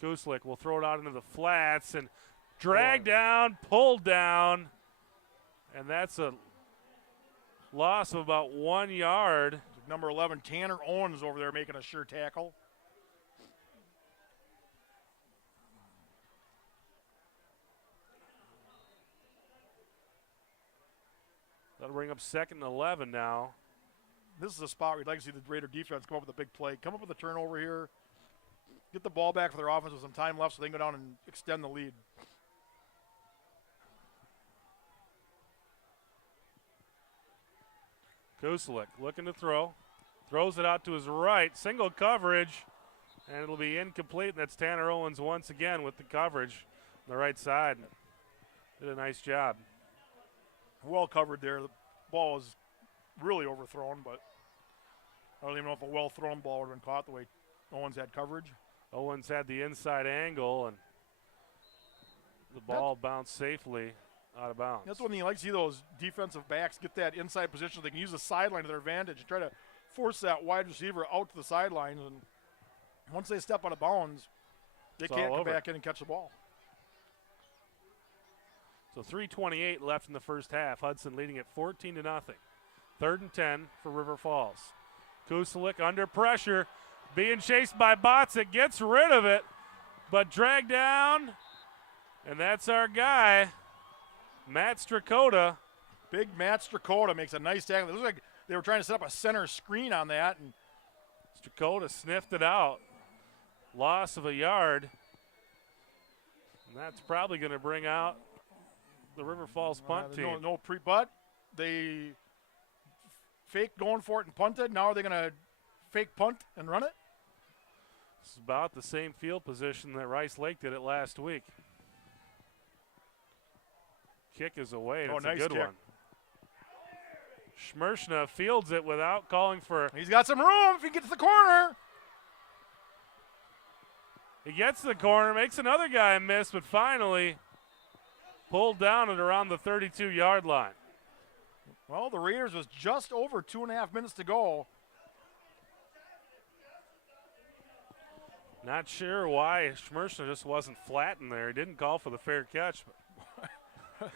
Kuselik will throw it out into the flats and drag down, pulled down, and that's a loss of about 1 yard. Number 11, Tanner Owens over there making a sure tackle. That'll bring up 2nd and 11 now. This is a spot where you'd like to see the Raider defense come up with a big play. Come up with a turnover here. Get the ball back for their offense with some time left so they can go down and extend the lead. Kuselik looking to throw. Throws it out to his right. Single coverage. And it'll be incomplete. And that's Tanner Owens once again with the coverage on the right side. Did a nice job. Well covered there. The ball was really overthrown, but I don't even know if a well-thrown ball would have been caught the way Owens had coverage. Owens had the inside angle, and the ball bounced safely out of bounds. That's one thing you like to see those defensive backs get that inside position so they can use the sideline to their advantage and try to force that wide receiver out to the sidelines. And once they step out of bounds, they can't come back in and catch the ball. So 3:28 left in the first half. Hudson leading at 14-0. 3rd and 10 for River Falls. Kusalik under pressure, being chased by Botzik, gets rid of it, but dragged down, and that's our guy, Matt Strakota. Big Matt Strakota makes a nice tackle. It looks like they were trying to set up a center screen on that, and Strakota sniffed it out. Loss of a yard, and that's probably going to bring out the River Falls punt team. But they fake going for it and punted. Now are they going to fake punt and run it? It's about the same field position that Rice Lake did it last week. Kick is away, and it's nice a good kick. one. Schmershna fields it without calling for. He's got some room if he gets to the corner. He gets to the corner, makes another guy miss, but finally pulled down at around the 32-yard line. Well, the Raiders was just over 2.5 minutes to go. Not sure why Schmershna just wasn't flat in there. He didn't call for the fair catch. But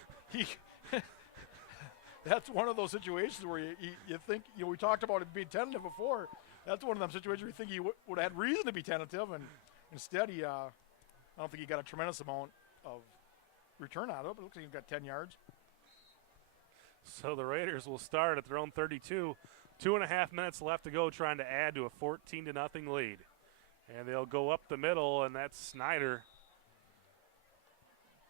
That's one of those situations where you think, we talked about it being tentative before. That's one of them situations where you think he would have had reason to be tentative, and instead I don't think he got a tremendous amount of return out of it, but it looks like he got 10 yards. So the Raiders will start at their own 32. 2.5 minutes left to go, trying to add to a 14-0 lead. And they'll go up the middle, and that's Snyder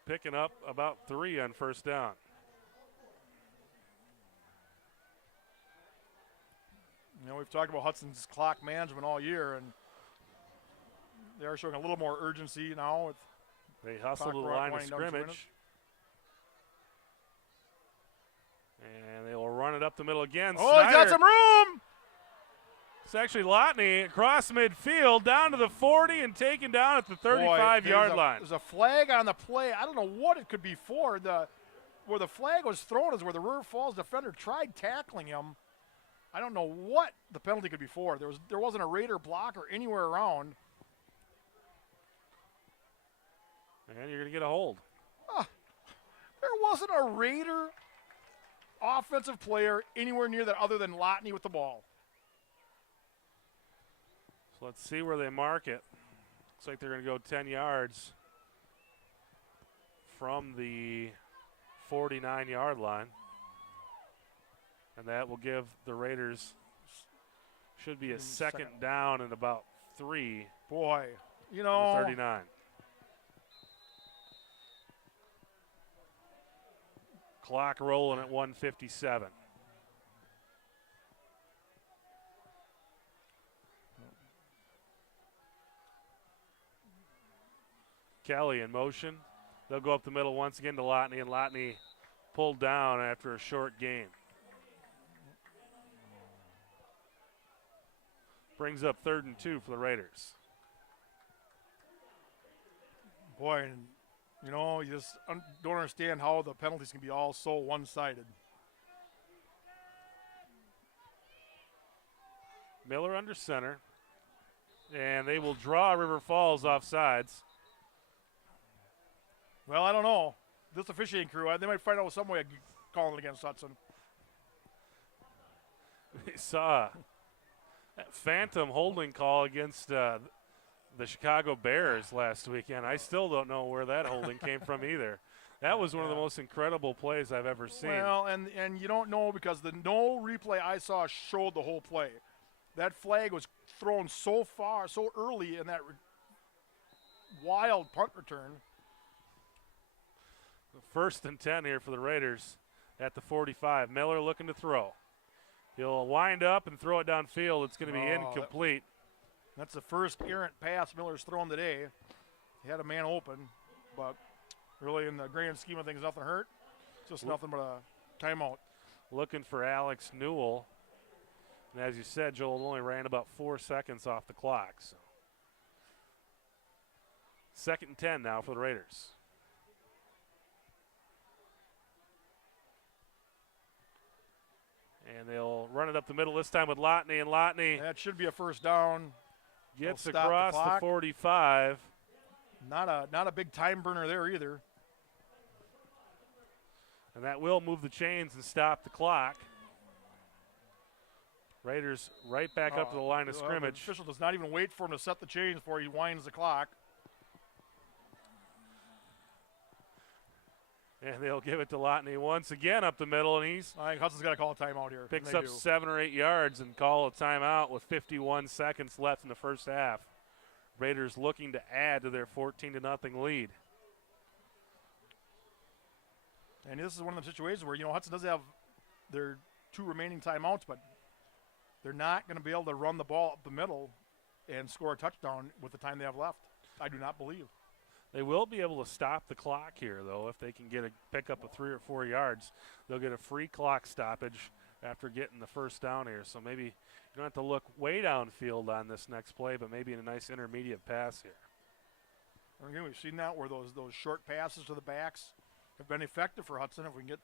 picking up about 3 on first down. We've talked about Hudson's clock management all year, and they are showing a little more urgency now. They hustle to the line of scrimmage. And they will run it up the middle again. Oh, Snyder, he's got some room! It's actually Lotney across midfield, down to the 40 and taken down at the 35-yard line. There's a flag on the play. I don't know what it could be for. Where the flag was thrown is where the River Falls defender tried tackling him. I don't know what the penalty could be for. There wasn't a Raider blocker anywhere around. And you're going to get a hold. There wasn't a Raider offensive player anywhere near that other than Lotney with the ball. So let's see where they mark it. Looks like they're going to go 10 yards from the 49-yard line. And that will give the Raiders, should be a second down and about 3. Boy, 39. Clock rolling at 1:57. Kelly in motion. They'll go up the middle once again to Lotney, and Lotney pulled down after a short gain. Brings up 3rd and 2 for the Raiders. Boy, you just don't understand how the penalties can be all so one-sided. Miller under center. And they will draw River Falls off sides. Well, I don't know. This officiating crew, they might find out some way of calling it against Hudson. We saw that phantom holding call against the Chicago Bears last weekend. I still don't know where that holding came from either. That was one of the most incredible plays I've ever seen. Well, and you don't know because the no replay I saw showed the whole play. That flag was thrown so far, so early in that wild punt return. 1st and 10 here for the Raiders at the 45. Miller looking to throw. He'll wind up and throw it downfield. It's going to be incomplete. That's the first errant pass Miller's thrown today. He had a man open, but really in the grand scheme of things, nothing hurt. Just nothing but a timeout. Looking for Alex Newell. And as you said, Joel only ran about 4 seconds off the clock. So 2nd and 10 now for the Raiders. And they'll run it up the middle this time with Lotney, and Lotney That should be a first down. gets They'll stop across the 45. Not a big time burner there either. And that will move the chains and stop the clock. Raiders right back up to the line of scrimmage. The official does not even wait for him to set the chains before he winds the clock. And they'll give it to Lotney once again up the middle, and he's I think Hudson's got to call a timeout here. picks up 7 or 8 yards and call a timeout with 51 seconds left in the first half. Raiders looking to add to their 14-0 lead. And this is one of the situations where, Hudson does have their 2 remaining timeouts, but they're not going to be able to run the ball up the middle and score a touchdown with the time they have left. I do not believe. They will be able to stop the clock here, though, if they can pick up a 3 or 4 yards. They'll get a free clock stoppage after getting the first down here. So maybe you don't have to look way downfield on this next play, but maybe in a nice intermediate pass here. And again, we've seen that where those short passes to the backs have been effective for Hudson. If we can get,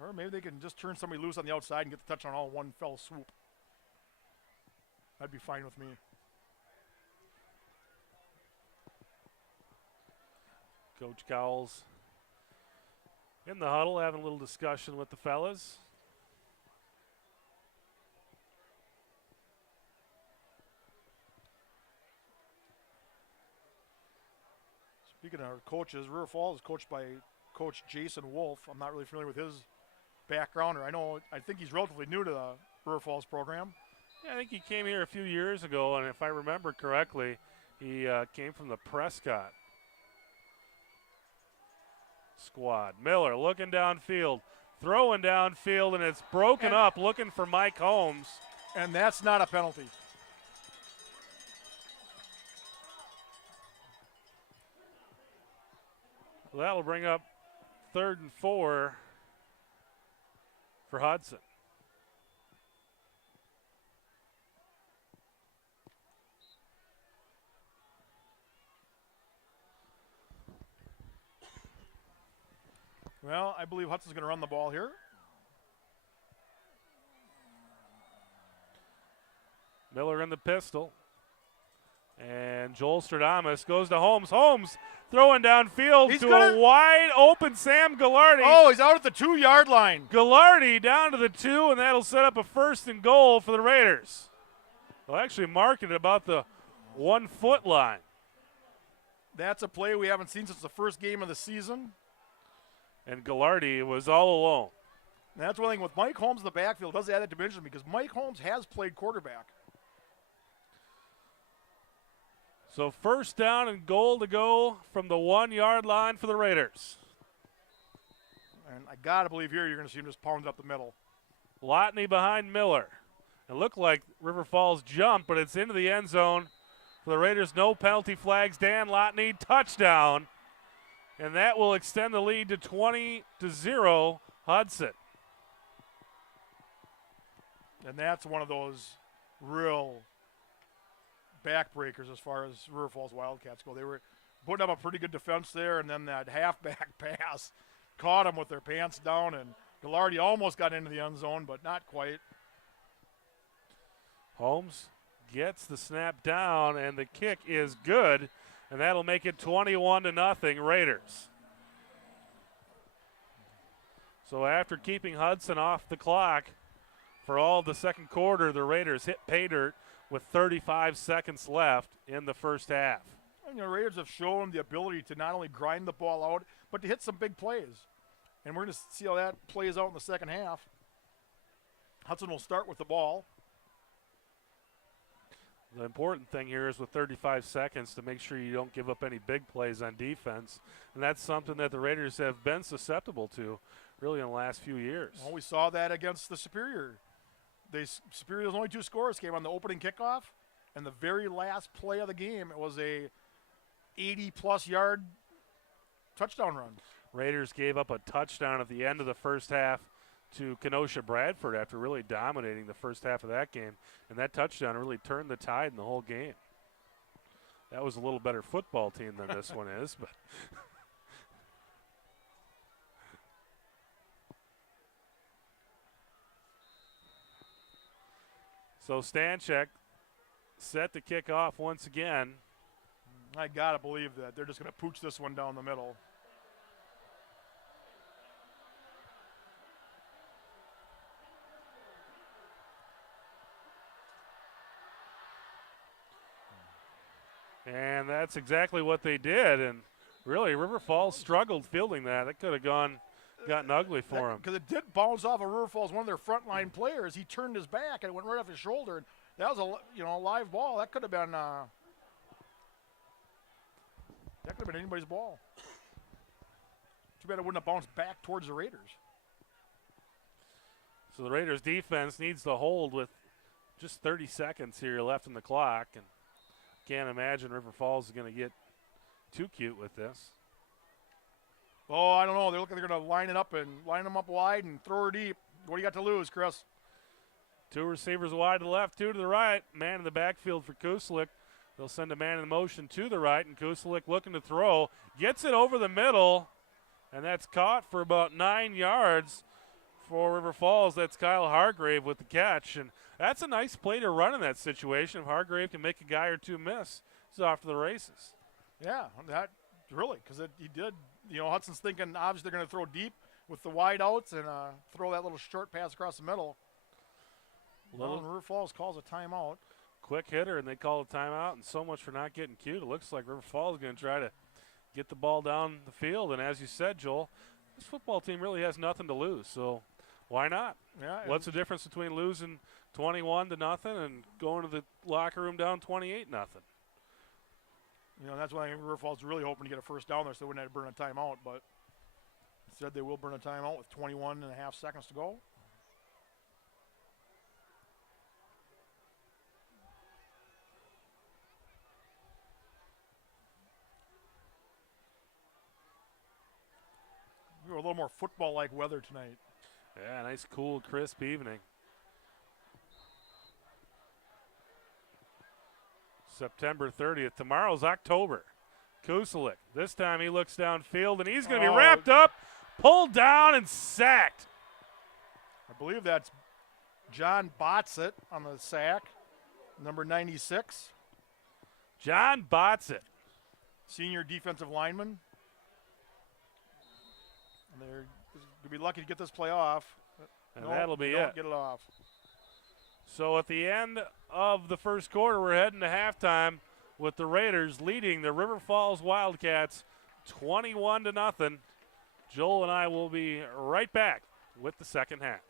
or maybe they can just turn somebody loose on the outside and get the touchdown all in one fell swoop. That'd be fine with me. Coach Cowles in the huddle having a little discussion with the fellas. Speaking of our coaches, River Falls is coached by Coach Jason Wolf. I'm not really familiar with his background, or I think he's relatively new to the River Falls program. Yeah, I think he came here a few years ago, and if I remember correctly, he came from the Prescott squad. Miller looking downfield, throwing downfield, and it's broken up, looking for Mike Holmes. And that's not a penalty. Well, that will bring up 3rd and 4 for Hudson. Well, I believe Hudson's going to run the ball here. Miller in the pistol. And Joel Stradamus goes to Holmes. Holmes throwing downfield to a wide open Sam Gallardi. Oh, he's out at the 2-yard line. Gallardi down to the 2, and that'll set up a 1st and goal for the Raiders. They'll actually mark it about the 1-foot line. That's a play we haven't seen since the first game of the season. And Gallardi was all alone. And that's one thing with Mike Holmes in the backfield. Does add that dimension because Mike Holmes has played quarterback. So 1st down and goal to go from the 1-yard line for the Raiders. And I got to believe here you're going to see him just pound it up the middle. Lotney behind Miller. It looked like River Falls jumped, but it's into the end zone for the Raiders. No penalty flags. Dan Lotney, touchdown. And that will extend the lead to 20-0 Hudson. And that's one of those real backbreakers as far as River Falls Wildcats go. They were putting up a pretty good defense there, and then that halfback pass caught them with their pants down, and Gallardi almost got into the end zone, but not quite. Holmes gets the snap down, and the kick is good. And that'll make it 21-0 Raiders. So after keeping Hudson off the clock for all of the second quarter, the Raiders hit pay dirt with 35 seconds left in the first half. And the Raiders have shown the ability to not only grind the ball out, but to hit some big plays. And we're going to see how that plays out in the second half. Hudson will start with the ball. The important thing here is with 35 seconds to make sure you don't give up any big plays on defense. And that's something that the Raiders have been susceptible to really in the last few years. Well, we saw that against the Superior. Superior's only 2 scores came on the opening kickoff, and the very last play of the game, it was a 80-plus yard touchdown run. Raiders gave up a touchdown at the end of the first half to Kenosha Bradford after really dominating the first half of that game. And that touchdown really turned the tide in the whole game. That was a little better football team than this one is, but so Stanchek set to kick off once again. I got to believe that they're just going to pooch this one down the middle. And that's exactly what they did. And really, River Falls struggled fielding that. It could have gotten ugly for him. Because it did bounce off of River Falls, one of their frontline players. He turned his back and it went right off his shoulder. And that was a live ball. That could have been anybody's ball. Too bad it wouldn't have bounced back towards the Raiders. So the Raiders defense needs to hold with just 30 seconds here left in the clock, and can't imagine River Falls is going to get too cute with this. Oh, I don't know. They look like they're going to line them up wide and throw her deep. What do you got to lose, Chris? 2 receivers wide to the left, 2 to the right. Man in the backfield for Kusalik. They'll send a man in motion to the right, and Kusalik looking to throw. Gets it over the middle, and that's caught for about 9 yards for River Falls. That's Kyle Hargrave with the catch, and that's a nice play to run in that situation. If Hargrave can make a guy or two miss, he's off to the races. Yeah, that really, because he did. Hudson's thinking obviously they're going to throw deep with the wide outs and throw that little short pass across the middle. River Falls calls a timeout. Quick hitter, and they call a timeout, and so much for not getting cute. It looks like River Falls is going to try to get the ball down the field, and as you said, Joel, this football team really has nothing to lose, so why not? Yeah. What's the difference between losing 21-0 and going to the locker room down 28-0? That's why River Falls is really hoping to get a first down there so they wouldn't have to burn a timeout, but instead they will burn a timeout with 21 and a half seconds to go. We have a little more football-like weather tonight. Yeah, nice, cool, crisp evening. September 30th. Tomorrow's October. Kusalik. This time he looks downfield, and he's going to be wrapped up, pulled down, and sacked. I believe that's John Botzett on the sack, number 96. John Botzett. Senior defensive lineman. And they're going to be lucky to get this play off. And that'll be it. Get it off. So at the end of the first quarter, we're heading to halftime with the Raiders leading the River Falls Wildcats 21-0. Joel and I will be right back with the second half.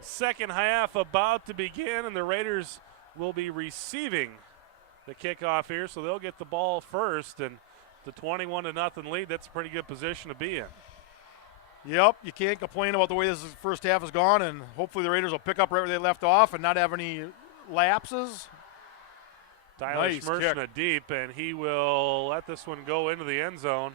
Second half about to begin, and the Raiders will be receiving the kickoff here, so they'll get the ball first. And the 21-0 lead, that's a pretty good position to be in. Yep, you can't complain about the way this first half has gone, and hopefully the Raiders will pick up right where they left off and not have any lapses. Tyler Nice Schmershna deep, and he will let this one go into the end zone.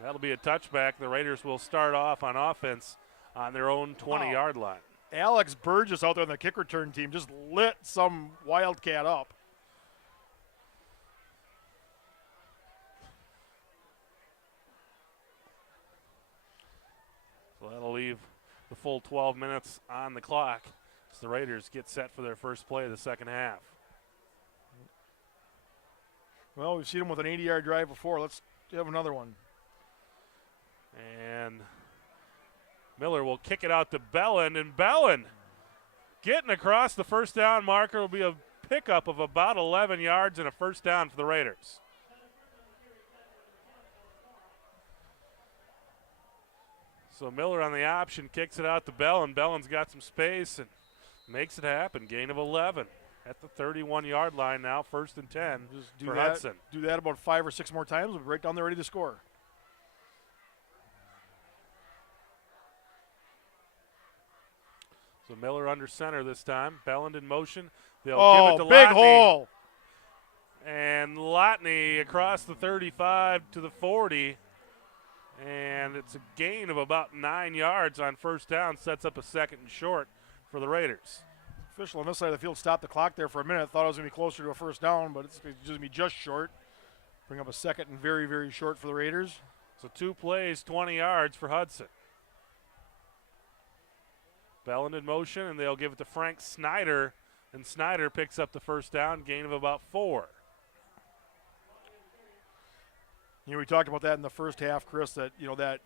That'll be a touchback. The Raiders will start off on offense on their own 20-yard line. Alex Burgess out there on the kick return team just lit some Wildcat up. So that'll leave the full 12 minutes on the clock as the Raiders get set for their first play of the second half. Well, we've seen them with an 80-yard drive before. Let's have another one. And Miller will kick it out to Bellin, and Bellin getting across the first down marker will be a pickup of about 11 yards and a first down for the Raiders. So Miller on the option kicks it out to Bellin. Bellin's got some space and makes it happen. Gain of 11 at the 31-yard line now, 1st and 10 for Hudson. Do that about 5 or 6 more times. We'll be right down there ready to score. So Miller under center this time. Bellin in motion. They'll give it to big Lotney. hole. And Lotney across the 35 to the 40. And it's a gain of about 9 yards on first down. Sets up a 2nd and short for the Raiders. Official on this side of the field stopped the clock there for a minute. Thought it was going to be closer to a first down, but it's going to be just short. Bring up a second and very, very short for the Raiders. So 2 plays, 20 yards for Hudson. Bellin in motion, and they'll give it to Frank Snyder, and Snyder picks up the first down, gain of about 4. We talked about that in the first half, Chris, that, that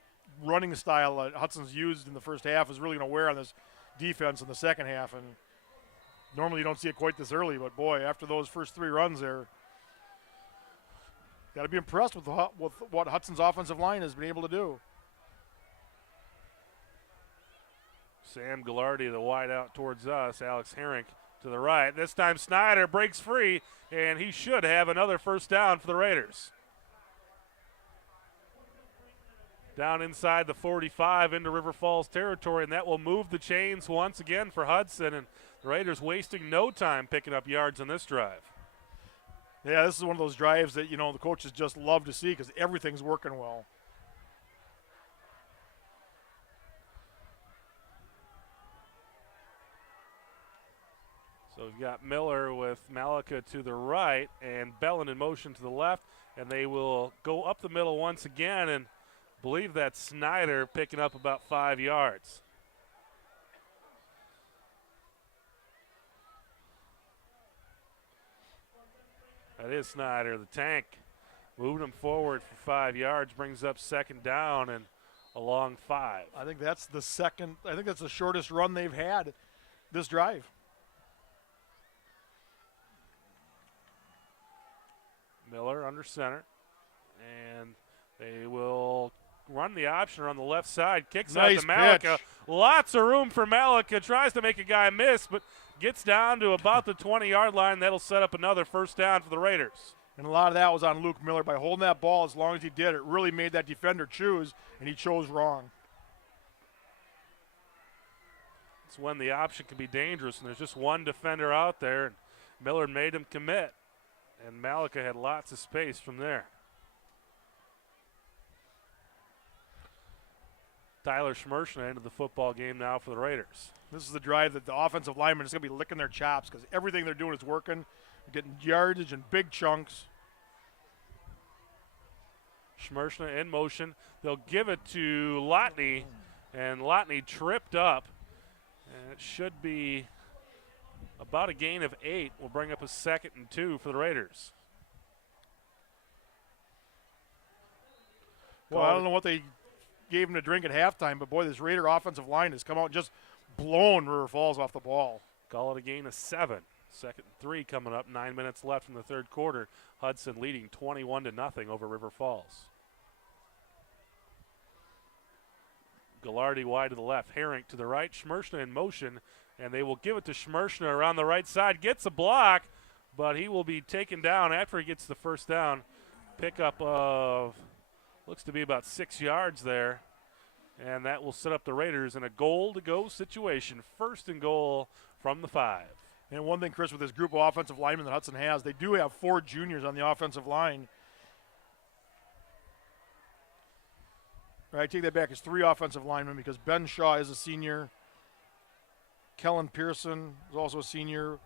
running style that Hudson's used in the first half is really going to wear on this defense in the second half. And normally you don't see it quite this early, but boy, after those first 3 runs there, got to be impressed with what Hudson's offensive line has been able to do. Sam Gallardi, the wide out towards us. Alex Herink to the right. This time Snyder breaks free, and he should have another first down for the Raiders. Down inside the 45 into River Falls territory, and that will move the chains once again for Hudson, and the Raiders wasting no time picking up yards on this drive. Yeah, this is one of those drives that, the coaches just love to see because everything's working well. So we've got Miller with Malika to the right and Bellin in motion to the left, and they will go up the middle once again, and believe that's Snyder picking up about 5 yards. That is Snyder, the tank, moving him forward for 5 yards, brings up second down and a long 5. I think that's the shortest run they've had this drive. Miller under center, and they will run the option on the left side. Kicks nice out to Malika. Pitch. Lots of room for Malika. Tries to make a guy miss, but gets down to about the 20-yard line. That'll set up another first down for the Raiders. And a lot of that was on Luke Miller. By holding that ball as long as he did, it really made that defender choose, and he chose wrong. It's when the option can be dangerous, and there's just one defender out there, and Miller made him commit, and Malika had lots of space from there. Tyler Schmershna into the football game now for the Raiders. This is the drive that the offensive linemen is going to be licking their chops because everything they're doing is working, getting yardage in big chunks. Schmershna in motion. They'll give it to Lotney, and Lotney tripped up. And it should be about a gain of 8. Will bring up a 2nd and 2 for the Raiders. Well, I don't know what they gave him to drink at halftime, but boy, this Raider offensive line has come out and just blown River Falls off the ball. Call it a gain of 7. 2nd and 3 coming up. 9 minutes left in the third quarter. Hudson leading 21-0 over River Falls. Gallardi wide to the left. Herink to the right. Schmershna in motion, and they will give it to Schmershna around the right side. Gets a block, but he will be taken down after he gets the first down. Pickup of looks to be about 6 yards there, and that will set up the Raiders in a goal-to-go situation. 1st and goal from the 5. And one thing, Chris, with this group of offensive linemen that Hudson has, they do have 4 juniors on the offensive line. All right, take that back. It's 3 offensive linemen because Ben Shaw is a senior. Kellen Pearson is also a senior.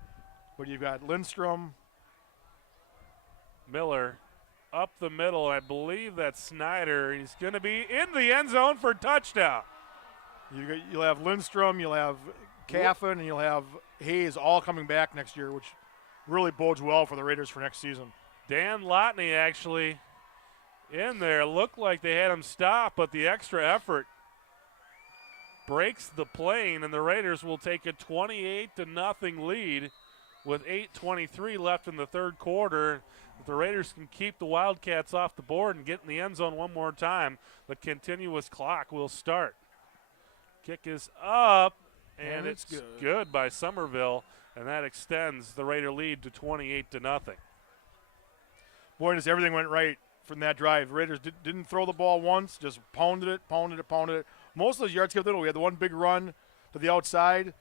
But you've got Lindstrom. Miller up the middle. I believe that's Snyder. He's going to be in the end zone for a touchdown. You'll have Lindstrom, you'll have Caffin, and you'll have Hayes all coming back next year, which really bodes well for the Raiders for next season. Dan Lotney actually in there. Looked like they had him stop, but the extra effort breaks the plane, and the Raiders will take a 28-0 lead with 8:23 left in the third quarter. If the Raiders can keep the Wildcats off the board and get in the end zone one more time, the continuous clock will start. Kick is up, and it's good by Somerville, and that extends the Raider lead to 28-0. Boy, just everything went right from that drive. The Raiders didn't throw the ball once, just pounded it. Most of those yards came little. We had the one big run to the outside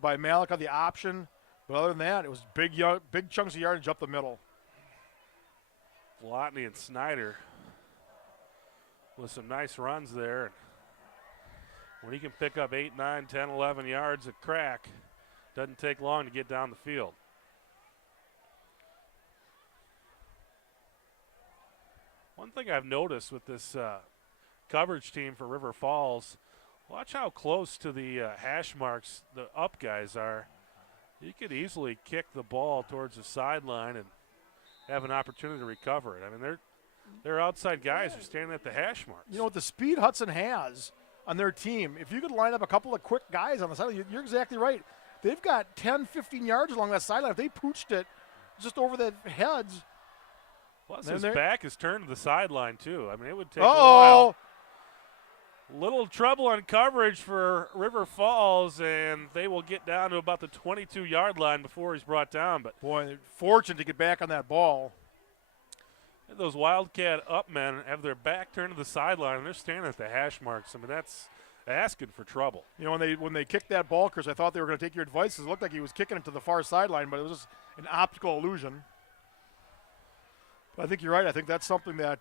by Malika, the option. But other than that, it was big chunks of yardage up the middle. Lotney and Snyder with some nice runs there. When he can pick up 8, 9, 10, 11 yards a crack, doesn't take long to get down the field. One thing I've noticed with this coverage team for River Falls, watch how close to the hash marks the up guys are. You could easily kick the ball towards the sideline and have an opportunity to recover it. I mean, they're outside guys who are standing at the hash marks. You know, with the speed Hudson has on their team, if you could line up a couple of quick guys on the sideline, you're exactly right. They've got 10, 15 yards along that sideline. If they pooched it just over the heads. Plus, his back is turned to the sideline, too. I mean, it would take a while. Little trouble on coverage for River Falls, and they will get down to about the 22-yard line before he's brought down. But boy, they're fortunate to get back on that ball. Those Wildcat up men have their back turned to the sideline, and they're standing at the hash marks. I mean, that's asking for trouble. You know, when they kicked that ball, Chris, I thought they were going to take your advice. It looked like he was kicking it to the far sideline, but it was just an optical illusion. But I think you're right. I think that's something that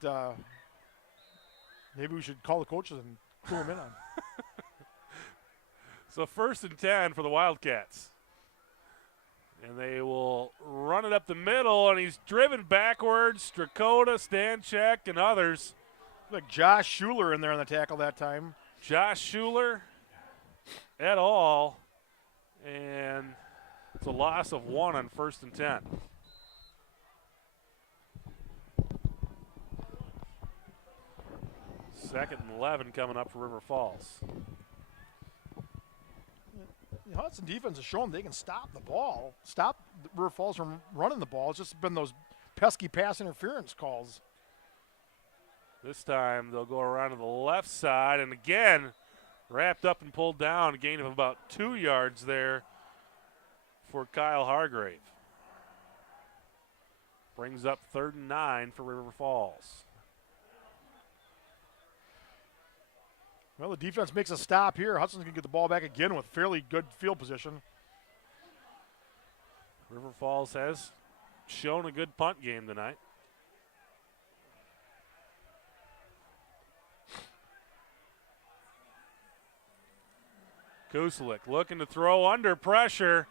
maybe we should call the coaches and clue them in on. So 1st and 10 for the Wildcats. And they will run it up the middle, and he's driven backwards. Strakota, Stanchek, and others. Like Josh Schuler in there on the tackle that time. Josh Schuler et al. And it's a loss of 1 on 1st and 10. Second and 11 coming up for River Falls. The Hudson defense has shown they can stop the ball, stop River Falls from running the ball. It's just been those pesky pass interference calls. This time they'll go around to the left side, and again, wrapped up and pulled down, a gain of about 2 yards there for Kyle Hargrave. Brings up 3rd and 9 for River Falls. Well, the defense makes a stop here. Hudson's going to get the ball back again with fairly good field position. River Falls has shown a good punt game tonight. Kuselik looking to throw under pressure.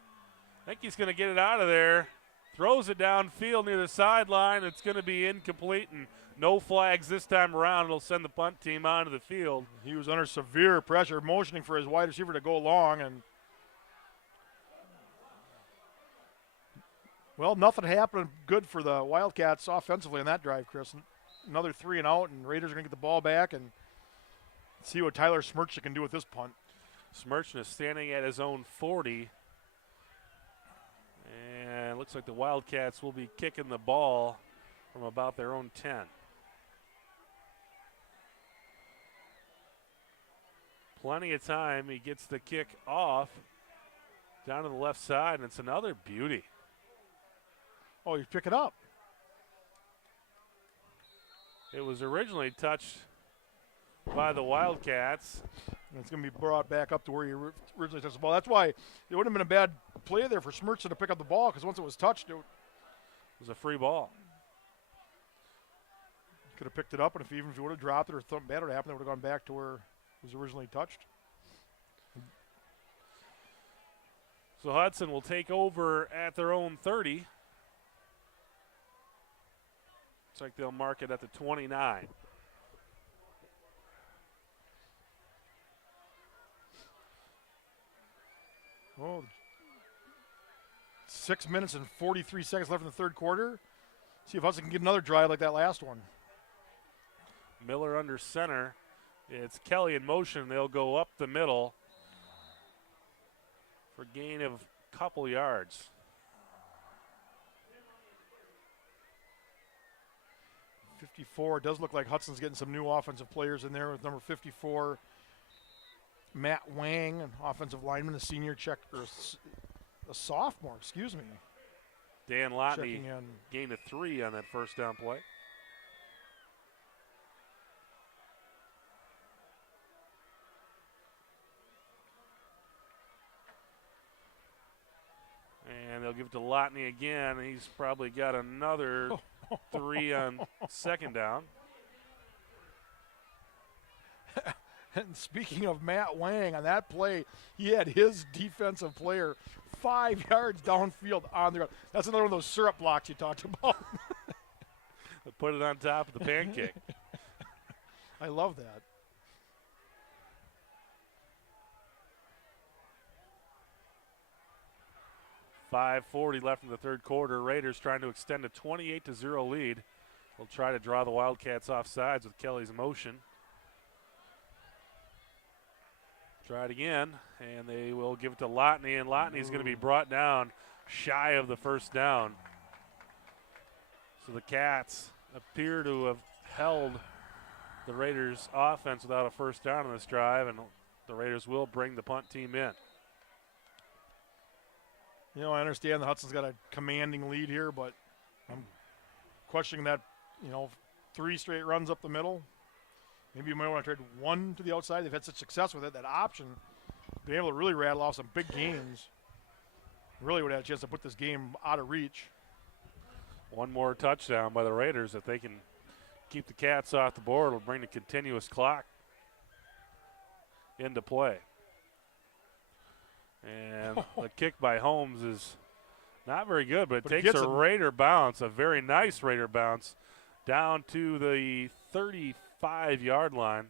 I think he's going to get it out of there. Throws it downfield near the sideline. It's going to be incomplete and no flags this time around. It'll send the punt team onto the field. He was under severe pressure, motioning for his wide receiver to go long. And well, nothing happened good for the Wildcats offensively on that drive, Chris. Another 3 and out, and Raiders are going to get the ball back and see what Tyler Smircha can do with this punt. Smircha is standing at his own 40. And it looks like the Wildcats will be kicking the ball from about their own 10. Plenty of time. He gets the kick off down to the left side, and it's another beauty. Oh, you pick it up. It was originally touched by the Wildcats. And it's going to be brought back up to where you originally touched the ball. That's why it wouldn't have been a bad play there for Smircha to pick up the ball, because once it was touched, it was a free ball. Could have picked it up, and even if he would have dropped it or something bad would have happened, it would have gone back to where it was originally touched. So Hudson will take over at their own 30. Looks like they'll mark it at the 29. Oh, 6 minutes and 43 seconds left in the third quarter. See if Hudson can get another drive like that last one. Miller under center. It's Kelly in motion. They'll go up the middle for a gain of a couple yards. It does look like Hudson's getting some new offensive players in there with number 54, Matt Wang, an offensive lineman, a senior or a sophomore, excuse me. Dan Lotney gained a 3 on that first down play. And they'll give it to Lotney again. He's probably got another 3 on second down. And speaking of Matt Wang, on that play, he had his defensive player 5 yards downfield on the ground. That's another one of those syrup blocks you talked about. Put it on top of the pancake. I love that. .5:40 left in the third quarter. Raiders trying to extend a 28-0 lead. They'll try to draw the Wildcats off sides with Kelly's motion. Try it again, and they will give it to Lotney, and Lotney's going to be brought down shy of the first down. So the Cats appear to have held the Raiders' offense without a first down on this drive, and the Raiders will bring the punt team in. You know, I understand that Hudson's got a commanding lead here, but I'm questioning that, 3 straight runs up the middle. Maybe you might want to trade one to the outside. They've had such success with it, that option, being able to really rattle off some big gains, really would have a chance to put this game out of reach. One more touchdown by the Raiders. If they can keep the Cats off the board, it'll bring the continuous clock into play. And the kick by Holmes is not very good, but it takes a Raider bounce, a very nice Raider bounce, down to the 35-yard line.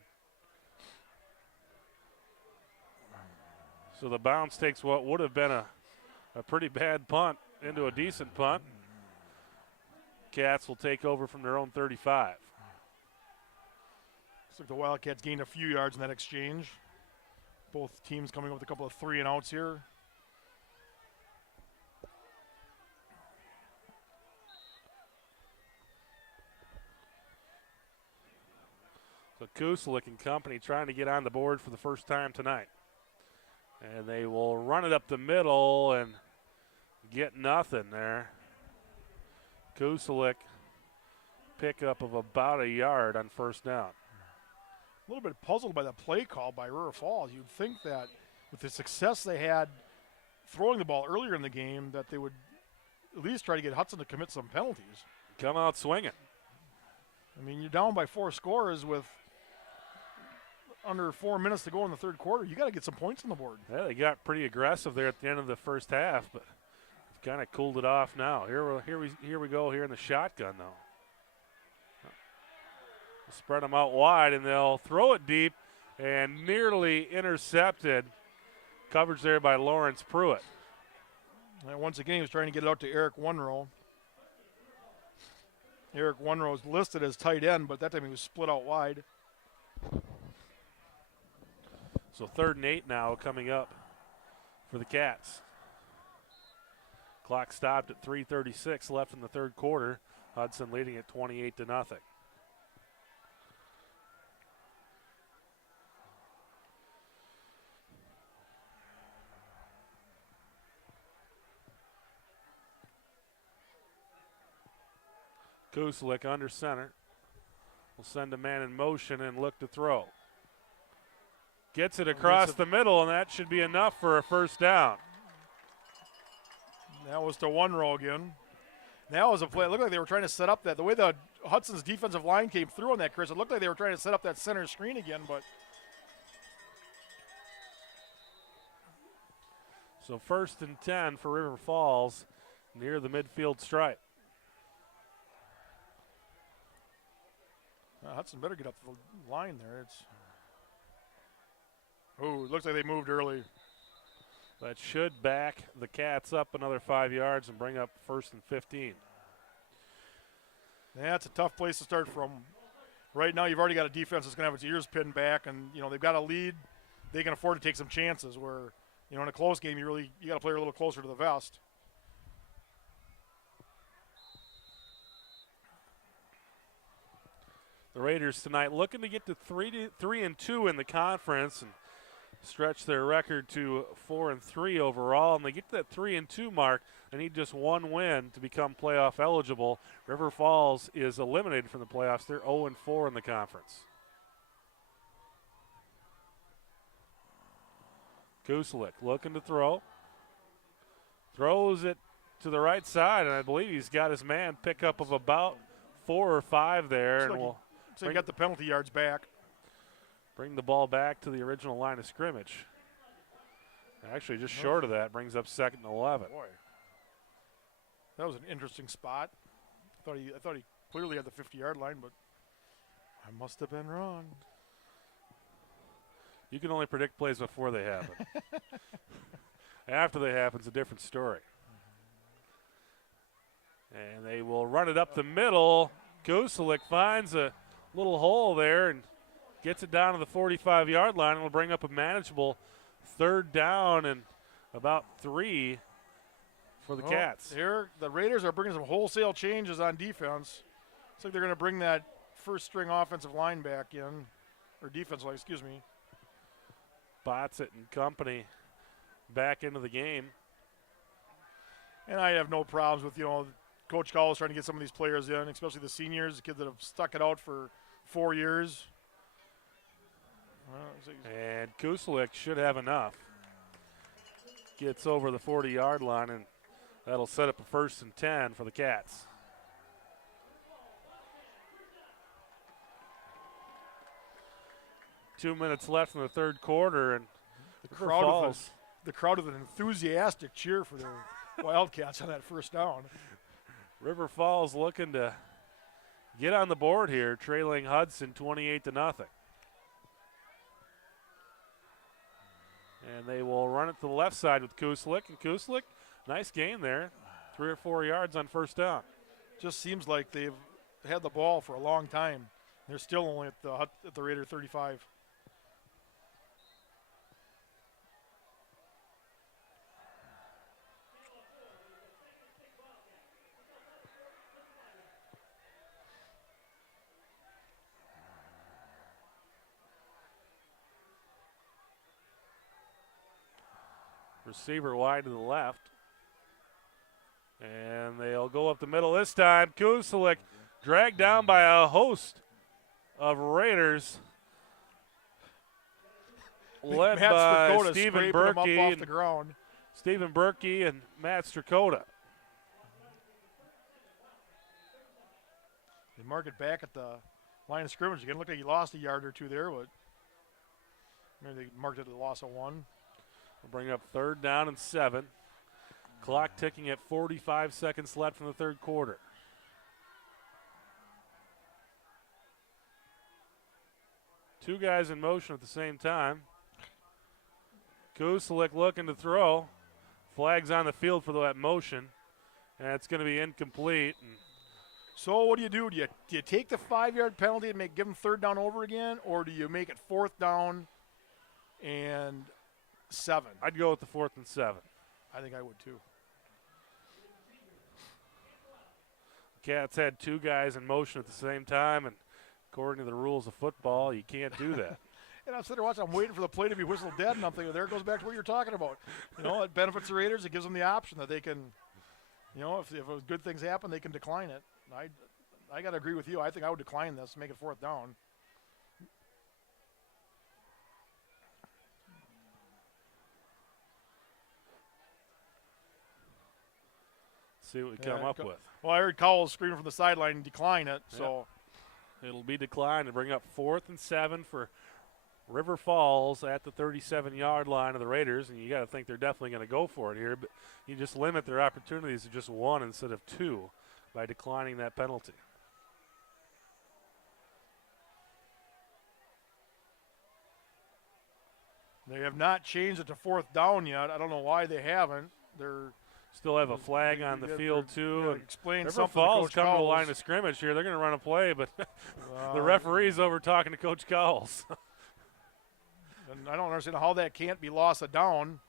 So the bounce takes what would have been a pretty bad punt into a decent punt. Cats will take over from their own 35. Looks like the Wildcats gained a few yards in that exchange. Both teams coming up with a couple of 3-and-outs here. So Kuslik and company trying to get on the board for the first time tonight. And they will run it up the middle and get nothing there. Kuslik pickup of about a yard on first down. A little bit puzzled by the play call by River Falls. You'd think that with the success they had throwing the ball earlier in the game, that they would at least try to get Hudson to commit some penalties. Come out swinging. I mean, you're down by 4 scores with under 4 minutes to go in the third quarter. You got to get some points on the board. Yeah, they got pretty aggressive there at the end of the first half, but kind of cooled it off now. Here we go here in the shotgun, though. Spread them out wide, and they'll throw it deep and nearly intercepted. Coverage there by Lawrence Pruitt. And once again, he was trying to get it out to Eric Wunrow. Eric Wunrow is listed as tight end, but that time he was split out wide. So 3rd and 8 now coming up for the Cats. Clock stopped at 3:36 left in the third quarter. Hudson leading at 28-0. Kuslik under center. Will send a man in motion and look to throw. Gets it across the middle, and that should be enough for a first down. That was to Wunrow again. That was a play. It looked like they were trying to set up that. The way the Hudson's defensive line came through on that, Chris, it looked like they were trying to set up that center screen again, but. So 1st and 10 for River Falls near the midfield stripe. Hudson better get up the line there. It looks like they moved early. That should back the Cats up another 5 yards and bring up 1st and 15. That's a tough place to start from. Right now, you've already got a defense that's going to have its ears pinned back, and they've got a lead. They can afford to take some chances. Where in a close game, you got to play a little closer to the vest. The Raiders tonight looking to get to 3-2 in the conference and stretch their record to 4-3 overall. And they get to that 3-2 mark, they need just one win to become playoff eligible. River Falls is eliminated from the playoffs. They're 0-4 in the conference. Kuslik looking to throw. Throws it to the right side, and I believe he's got his man pickup of about 4 or 5 there. So you got the penalty yards back. Bring the ball back to the original line of scrimmage. Actually, just short of that, brings up 2nd and 11. Boy, that was an interesting spot. I thought he clearly at the 50-yard line, but I must have been wrong. You can only predict plays before they happen. After they happen, it's a different story. And they will run it up the middle. Kusalik finds a little hole there and gets it down to the 45-yard line. It'll bring up a manageable 3rd down and about 3 for the Cats. Here, the Raiders are bringing some wholesale changes on defense. Looks like they're going to bring that first-string offensive line back in, or defensive line, excuse me. Botsett and company back into the game. And I have no problems with, Coach Cowles trying to get some of these players in, especially the seniors, the kids that have stuck it out for 4 years. And Kusalik should have enough. Gets over the 40-yard line, and that'll set up a 1st and 10 for the Cats. Two minutes left in the 3rd quarter, and the crowd with an enthusiastic cheer for their Wildcats on that 1st down. River Falls looking to get on the board here, trailing Hudson 28-0. And they will run it to the left side with Kusalik. And Kusalik, nice gain there, 3 or 4 yards on 1st down. Just seems like they've had the ball for a long time. They're still only at the Raider 35. Receiver wide to the left. And they'll go up the middle this time. Kusalik dragged down by a host of Raiders. Led by Stephen Berkey. Stephen Berkey and Matt Strakota. They mark it back at the line of scrimmage again. Looked like he lost a yard or two there, but maybe they marked it at a loss of 1. We'll bring up 3rd down and 7. Clock ticking at 45 seconds left in the 3rd quarter. Two guys in motion at the same time. Kusalik looking to throw. Flags on the field for that motion. And it's going to be incomplete. So what do you do? Do you take the 5-yard penalty and give them 3rd down over again, or do you make it 4th down and 7? I'd go with the 4th and 7. I think I would too. Cats had two guys in motion at the same time, and according to the rules of football, you can't do that. And I'm sitting there watching, I'm waiting for the play to be whistled dead, and I'm thinking, there it goes back to what you're talking about. It benefits the Raiders. It gives them the option that they can, if good things happen, they can decline it. I got to agree with you. I think I would decline this, make it 4th down. See what we come up with. Well, I heard Cowles screaming from the sideline and decline it, so. It'll be declined to bring up 4th and 7 for River Falls at the 37-yard line of the Raiders, and you got to think they're definitely going to go for it here, but you just limit their opportunities to just 1 instead of 2 by declining that penalty. They have not changed it to 4th down yet. I don't know why they haven't. They're still have a flag on the field too. Explain River something. Falls coming to the line of scrimmage here. They're going to run a play, but the referee's over talking to Coach Cowles. And I don't understand how that can't be loss of down.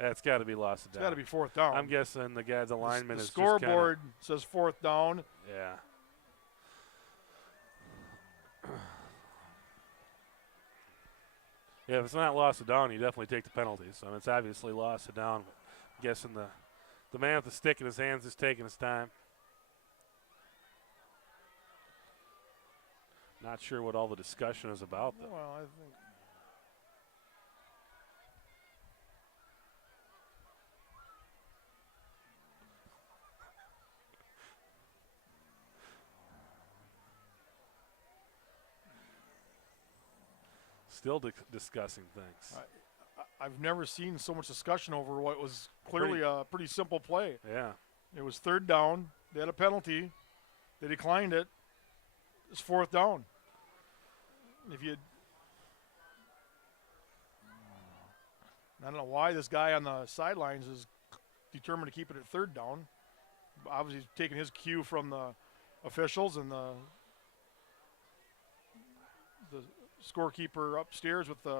That's got to be loss of down. It's got to be 4th down. I'm guessing the guy's alignment the is scoreboard says 4th down. Yeah. Yeah, if it's not loss of down, you definitely take the penalties. I mean, it's obviously loss of down. But I'm guessing the man with the stick in his hands is taking his time. Not sure what all the discussion is about, though. Well, I think. Still discussing things. I've never seen so much discussion over what was clearly a pretty simple play. Yeah. It was 3rd down. They had a penalty. They declined it. It's 4th down. I don't know why this guy on the sidelines is determined to keep it at 3rd down. Obviously, he's taking his cue from the officials and the scorekeeper upstairs with the.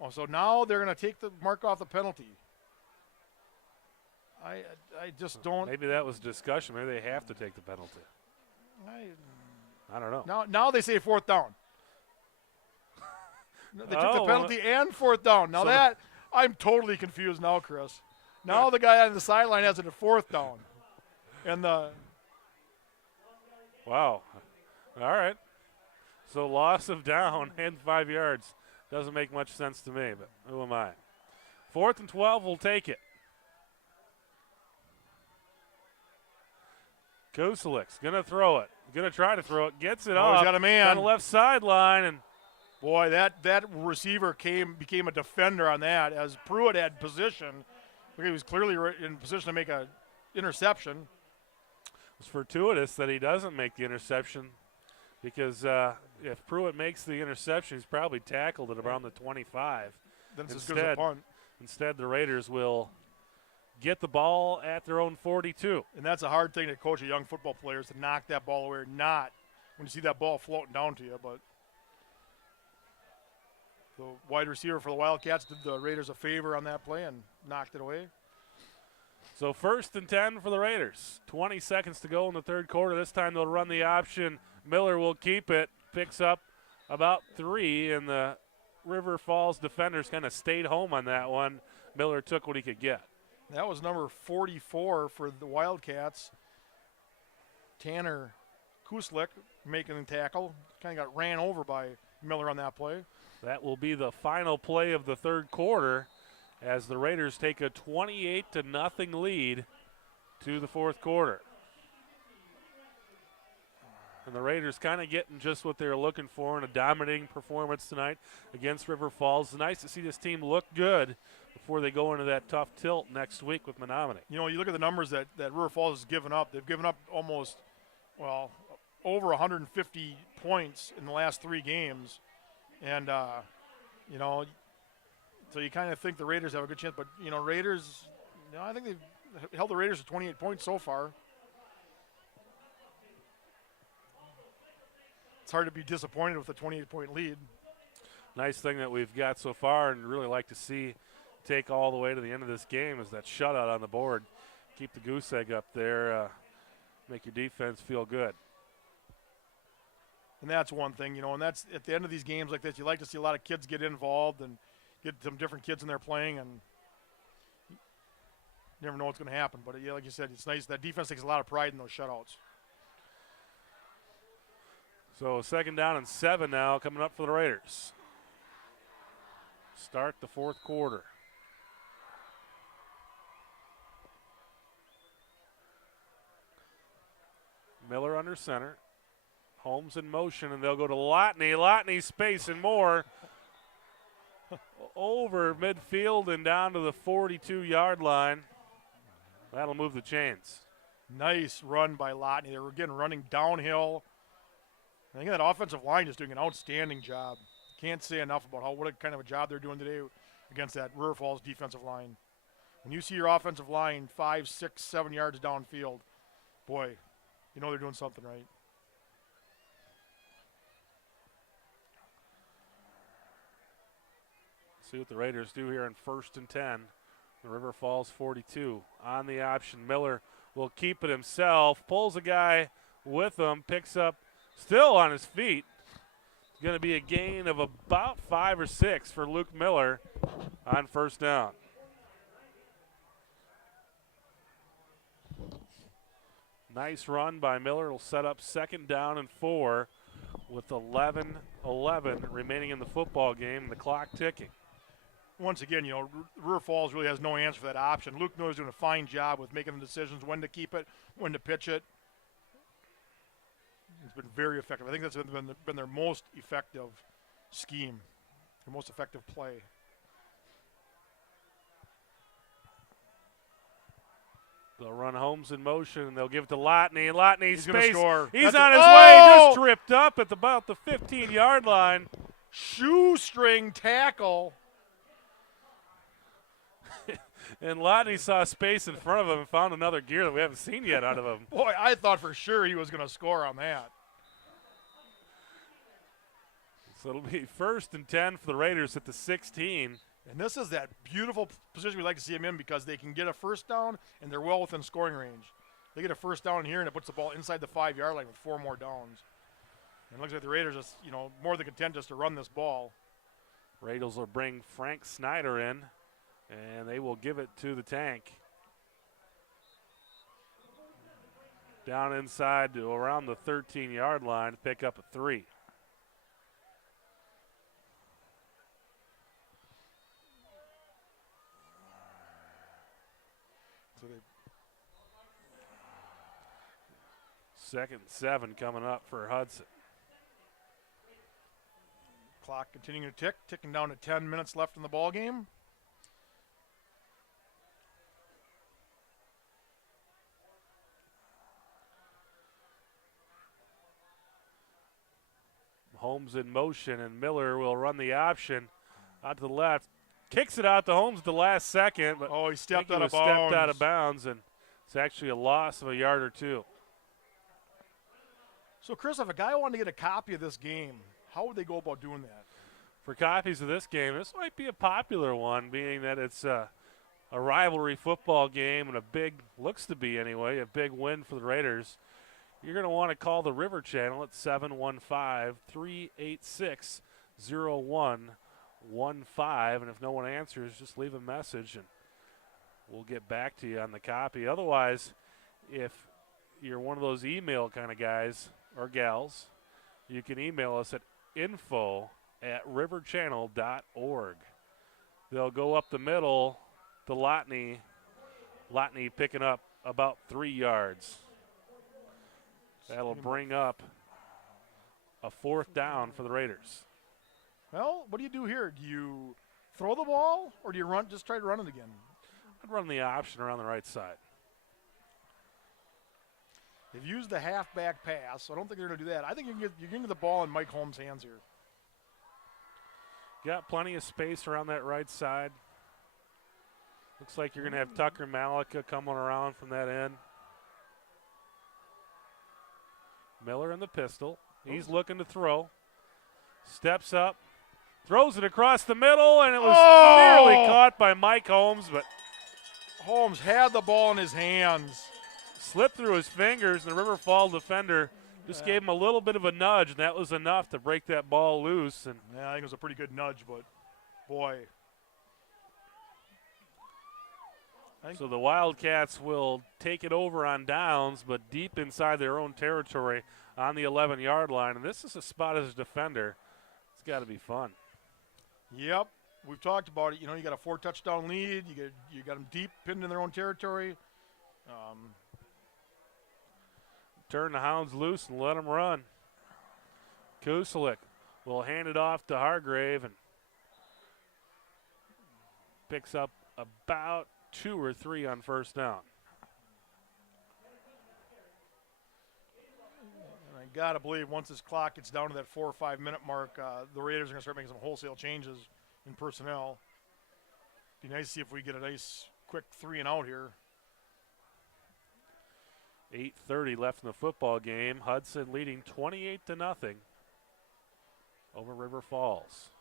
Oh, so now they're going to take the mark off the penalty. I just don't. Maybe that was discussion. Maybe they have to take the penalty. I don't know. Now they say 4th down. They took the penalty and 4th down. Now so I'm totally confused now, Chris. Now the guy on the sideline has it at 4th down. And wow. All right. So loss of down and 5 yards. Doesn't make much sense to me, but who am I? 4th and 12, we'll take it. Kuselik's going to throw it. Going to try to throw it. Gets it off. He's got a man on the left sideline. And boy, that receiver became a defender on that as Pruitt had position. He was clearly in position to make an interception. It's fortuitous that he doesn't make the interception because if Pruitt makes the interception, he's probably tackled at around the 25. Then it's as good as a punt. Instead, the Raiders will get the ball at their own 42. And that's a hard thing to coach a young football player is to knock that ball away or not when you see that ball floating down to you. But the wide receiver for the Wildcats did the Raiders a favor on that play and knocked it away. So 1st and 10 for the Raiders. 20 seconds to go in the 3rd quarter. This time they'll run the option. Miller will keep it. Picks up about 3, and the River Falls defenders kind of stayed home on that one. Miller took what he could get. That was number 44 for the Wildcats. Tanner Kuslik making the tackle. Kind of got ran over by Miller on that play. That will be the final play of the 3rd quarter as the Raiders take a 28-0 lead to the 4th quarter. And the Raiders kind of getting just what they were looking for in a dominating performance tonight against River Falls. It's nice to see this team look good before they go into that tough tilt next week with Menominee. You know, you look at the numbers that River Falls has given up. They've given up almost, over 150 points in the last 3 games. And, so you kind of think the Raiders have a good chance. But, Raiders, I think they've held the Raiders to 28 points so far. It's hard to be disappointed with a 28-point lead. Nice thing that we've got so far and really like to see take all the way to the end of this game is that shutout on the board. Keep the goose egg up there, make your defense feel good. And that's one thing, and that's at the end of these games like this, you like to see a lot of kids get involved and get some different kids in there playing, and you never know what's going to happen. But, like you said, it's nice. That defense takes a lot of pride in those shutouts. So 2nd down and 7 now coming up for the Raiders. Start the 4th quarter. Miller under center. Holmes in motion, and they'll go to Lotney. Lotney space and more. Over midfield and down to the 42-yard line. That'll move the chains. Nice run by Lotney. They were again running downhill. I think that offensive line is doing an outstanding job. Can't say enough about what kind of a job they're doing today against that River Falls defensive line. When you see your offensive line 5, 6, 7 yards downfield, boy, you know they're doing something right. See what the Raiders do here in 1st and 10. The River Falls 42 on the option. Miller will keep it himself, pulls a guy with him, picks up still on his feet. It's going to be a gain of about 5 or 6 for Luke Miller on 1st down. Nice run by Miller. It'll set up 2nd down and 4 with 11-11 remaining in the football game and the clock ticking. Once again, River Falls really has no answer for that option. Luke Miller's doing a fine job with making the decisions when to keep it, when to pitch it. It's been very effective. I think that's been their most effective scheme, their most effective play. They'll run Holmes in motion, and they'll give it to Lotney. Lotney He's going to space. score. He's That's on it. his Oh! way. Just tripped up at about the 15-yard line. Shoestring tackle. And Lotney saw space in front of him and found another gear that we haven't seen yet out of him. Boy, I thought for sure he was going to score on that. So it'll be 1st and 10 for the Raiders at the 16. And this is that beautiful position we like to see him in because they can get a first down and they're well within scoring range. They get a first down here and it puts the ball inside the 5-yard line with 4 more downs. And it looks like the Raiders just, more than content just to run this ball. Raiders will bring Frank Snyder in, and they will give it to the tank. Down inside to around the 13-yard line to pick up a 3. So they 2nd and 7 coming up for Hudson. clock continuing to tick, ticking down to 10 minutes left in the ball game. Holmes in motion, and Miller will run the option out to the left. Kicks it out to Holmes at the last second, but he stepped out of stepped bounds. out of bounds, and it's actually a loss of a yard or 2. So, Chris, if a guy wanted to get a copy of this game, how would they go about doing that? For copies of this game, this might be a popular one, being that it's a rivalry football game and looks to be anyway, a big win for the Raiders. You're going to want to call the River Channel at 715-386-0115. And if no one answers, just leave a message and we'll get back to you on the copy. Otherwise, if you're one of those email kind of guys or gals, you can email us at info@riverchannel.org. They'll go up the middle to Lotney. Lotney picking up about 3 yards. That'll bring up a 4th down for the Raiders. Well, what do you do here? Do you throw the ball or do you just try to run it again? I'd run the option around the right side. They've used the halfback pass, so I don't think they're going to do that. I think you're getting the ball in Mike Holmes' hands here. Got plenty of space around that right side. Looks like you're going to have Tucker Malika coming around from that end. Miller in the pistol. He's looking to throw. Steps up. Throws it across the middle, and it was nearly caught by Mike Holmes, but Holmes had the ball in his hands. Slipped through his fingers, and the River Fall defender just gave him a little bit of a nudge, and that was enough to break that ball loose. And I think it was a pretty good nudge, but boy. So the Wildcats will take it over on downs, but deep inside their own territory on the 11-yard line. And this is a spot as a defender. It's got to be fun. Yep. We've talked about it. You got a 4-touchdown lead. You got them deep, pinned in their own territory. Turn the Hounds loose and let them run. Kusalik will hand it off to Hargrave and picks up about 2 or 3 on 1st down. And I got to believe once this clock gets down to that 4 or 5 minute mark, the Raiders are going to start making some wholesale changes in personnel. Be nice to see if we get a nice quick 3 and out here. 8:30 left in the football game. Hudson leading 28-0 over River Falls.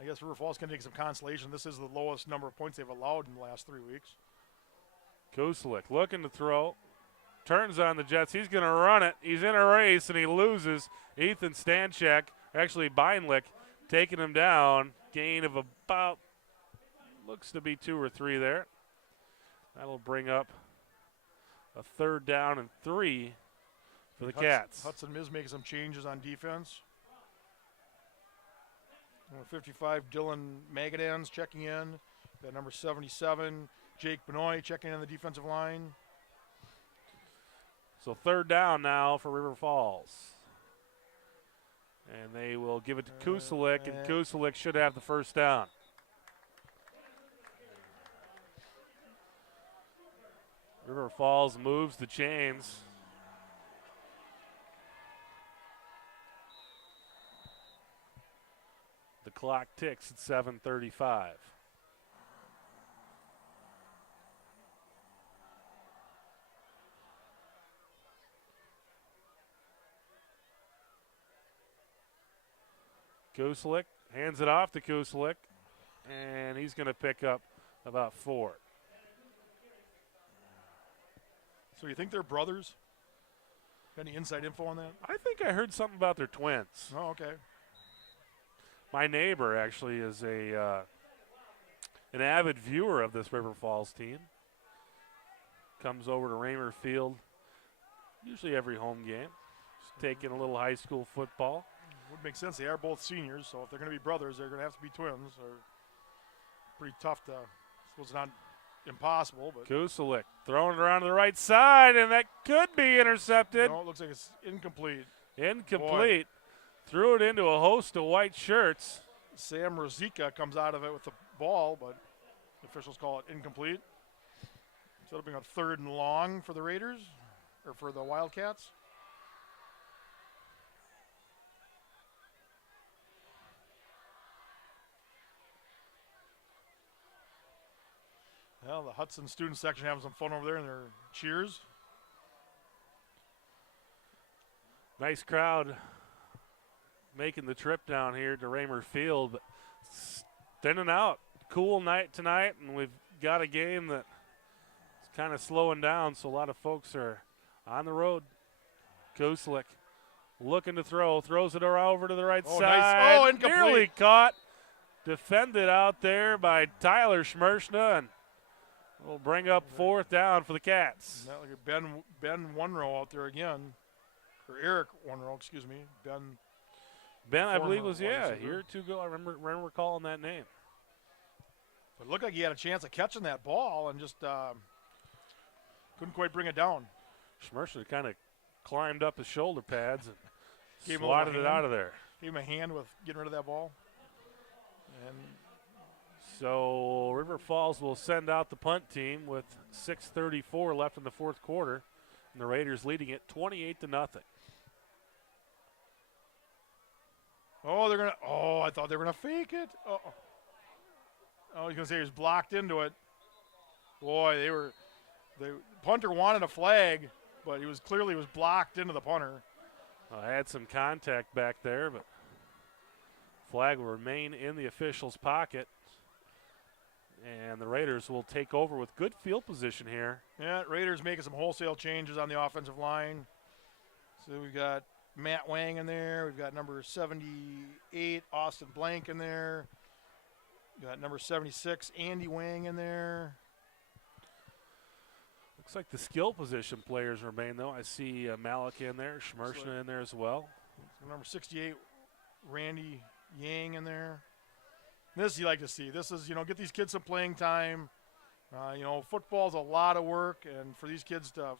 I guess River Falls can take some consolation. This is the lowest number of points they've allowed in the last 3 weeks. Kusalik looking to throw. Turns on the Jets. He's going to run it. He's in a race, and he loses. Ethan Stanchek, actually Beinlick, taking him down. Gain of about, looks to be 2 or 3 there. That'll bring up a 3rd down and 3 for the Cats. Hudson is making some changes on defense. Number 55, Dylan Magadans checking in. Got number 77, Jake Benoit checking in on the defensive line. So 3rd down now for River Falls. And they will give it to Kusalik, and Kusalik should have the 1st down. River Falls moves the chains. The clock ticks at 7:35. Kuslik hands it off to Kuslik, and he's going to pick up about 4. So you think they're brothers? Got any inside info on that? I think I heard something about their twins. Oh, okay. My neighbor actually is an avid viewer of this River Falls team. Comes over to Raymer Field usually every home game. Just taking a little high school football. Would make sense. They are both seniors, so if they're going to be brothers, they're going to have to be twins. Or pretty tough to. I suppose it's not impossible, but. Kusalik throwing it around to the right side, and that could be intercepted. No, it looks like it's incomplete. Incomplete. Boy. Threw it into a host of white shirts. Sam Rosica comes out of it with the ball, but the officials call it incomplete. So it'll be a 3rd and long for the Raiders, or for the Wildcats. Well, the Hudson student section having some fun over there in their cheers. Nice crowd making the trip down here to Raymer Field, but thinning out. Cool night tonight, and we've got a game that's kind of slowing down, so a lot of folks are on the road. Kuslik looking to throw, throws it over to the right side. Nice. Oh, incomplete. Nearly caught. Defended out there by Tyler Schmershna, and we'll bring up 4th down for the Cats. Now look at Ben One-Row out there again. Or Eric One-Row, excuse me. Ben, I believe, was, a year or 2 ago. I remember calling that name. It looked like he had a chance of catching that ball and just couldn't quite bring it down. Schmershna kind of climbed up his shoulder pads and Gave swatted it out of there. Gave him a hand with getting rid of that ball. And so River Falls will send out the punt team with 6:34 left in the 4th quarter, and the Raiders leading it 28-0. Oh, I thought they were gonna fake it. Oh, I was gonna say he was blocked into it. Boy, the punter wanted a flag, but he was clearly blocked into the punter. I had some contact back there, but flag will remain in the official's pocket. And the Raiders will take over with good field position here. Yeah, Raiders making some wholesale changes on the offensive line. So we've got Matt Wang in there. We've got number 78, Austin Blank in there. We've got number 76, Andy Wang in there. Looks like the skill position players remain, though. I see Malik in there, Schmershna in there as well. So number 68, Randy Yang in there. This you like to see. This is, get these kids some playing time. Football's a lot of work, and for these kids to,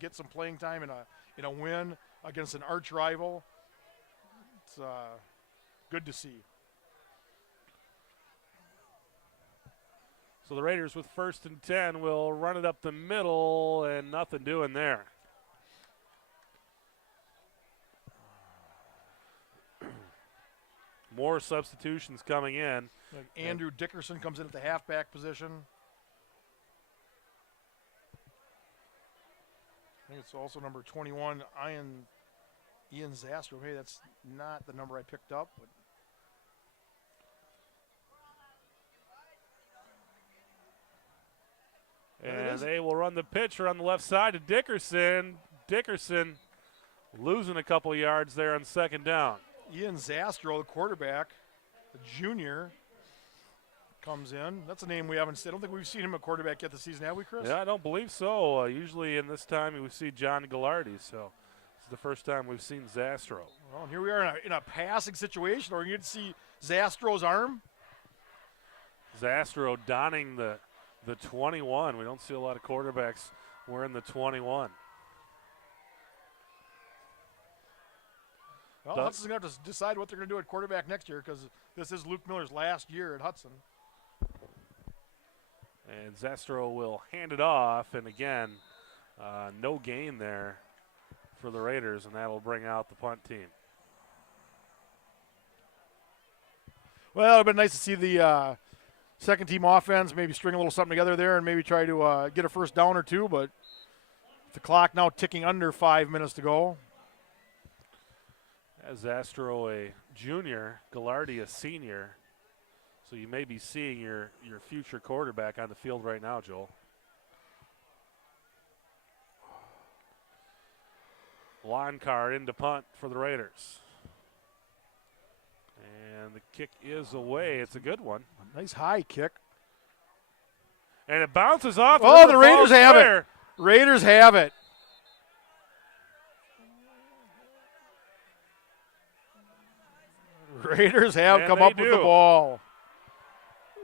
get some playing time in a win against an arch rival, it's good to see. So the Raiders with 1st and 10 will run it up the middle, and nothing doing there. More substitutions coming in. Andrew Dickerson comes in at the halfback position. I think it's also number 21, Ian Zastro. Maybe that's not the number I picked up. But and they will run the pitcher on the left side to Dickerson. Dickerson losing a couple yards there on 2nd down. Ian Zastro, the quarterback, the junior, comes in. That's a name we haven't seen. I don't think we've seen him at quarterback yet this season, have we, Chris? Yeah, I don't believe so. Usually in this time we see John Gallardi, so it's the first time we've seen Zastro. Well, and here we are in a passing situation where you get to see Zastro's arm. Zastro donning the 21. We don't see a lot of quarterbacks wearing the 21. Well, Hudson's going to have to decide what they're going to do at quarterback next year because this is Luke Miller's last year at Hudson. And Zastro will hand it off, and again, No gain there for the Raiders, and that will bring out the punt team. Well, it would have been nice to see the second team offense maybe string a little something together there and maybe try to get a first down or two, but the clock now ticking under 5 minutes to go. As Astro a junior, Gallardi a senior, so you may be seeing your future quarterback on the field right now, Joel. Line card into punt for the Raiders. And the kick is away. It's a good one. A nice high kick. And it bounces off. Oh, the Raiders have it. Raiders have it. Raiders have come up with the ball.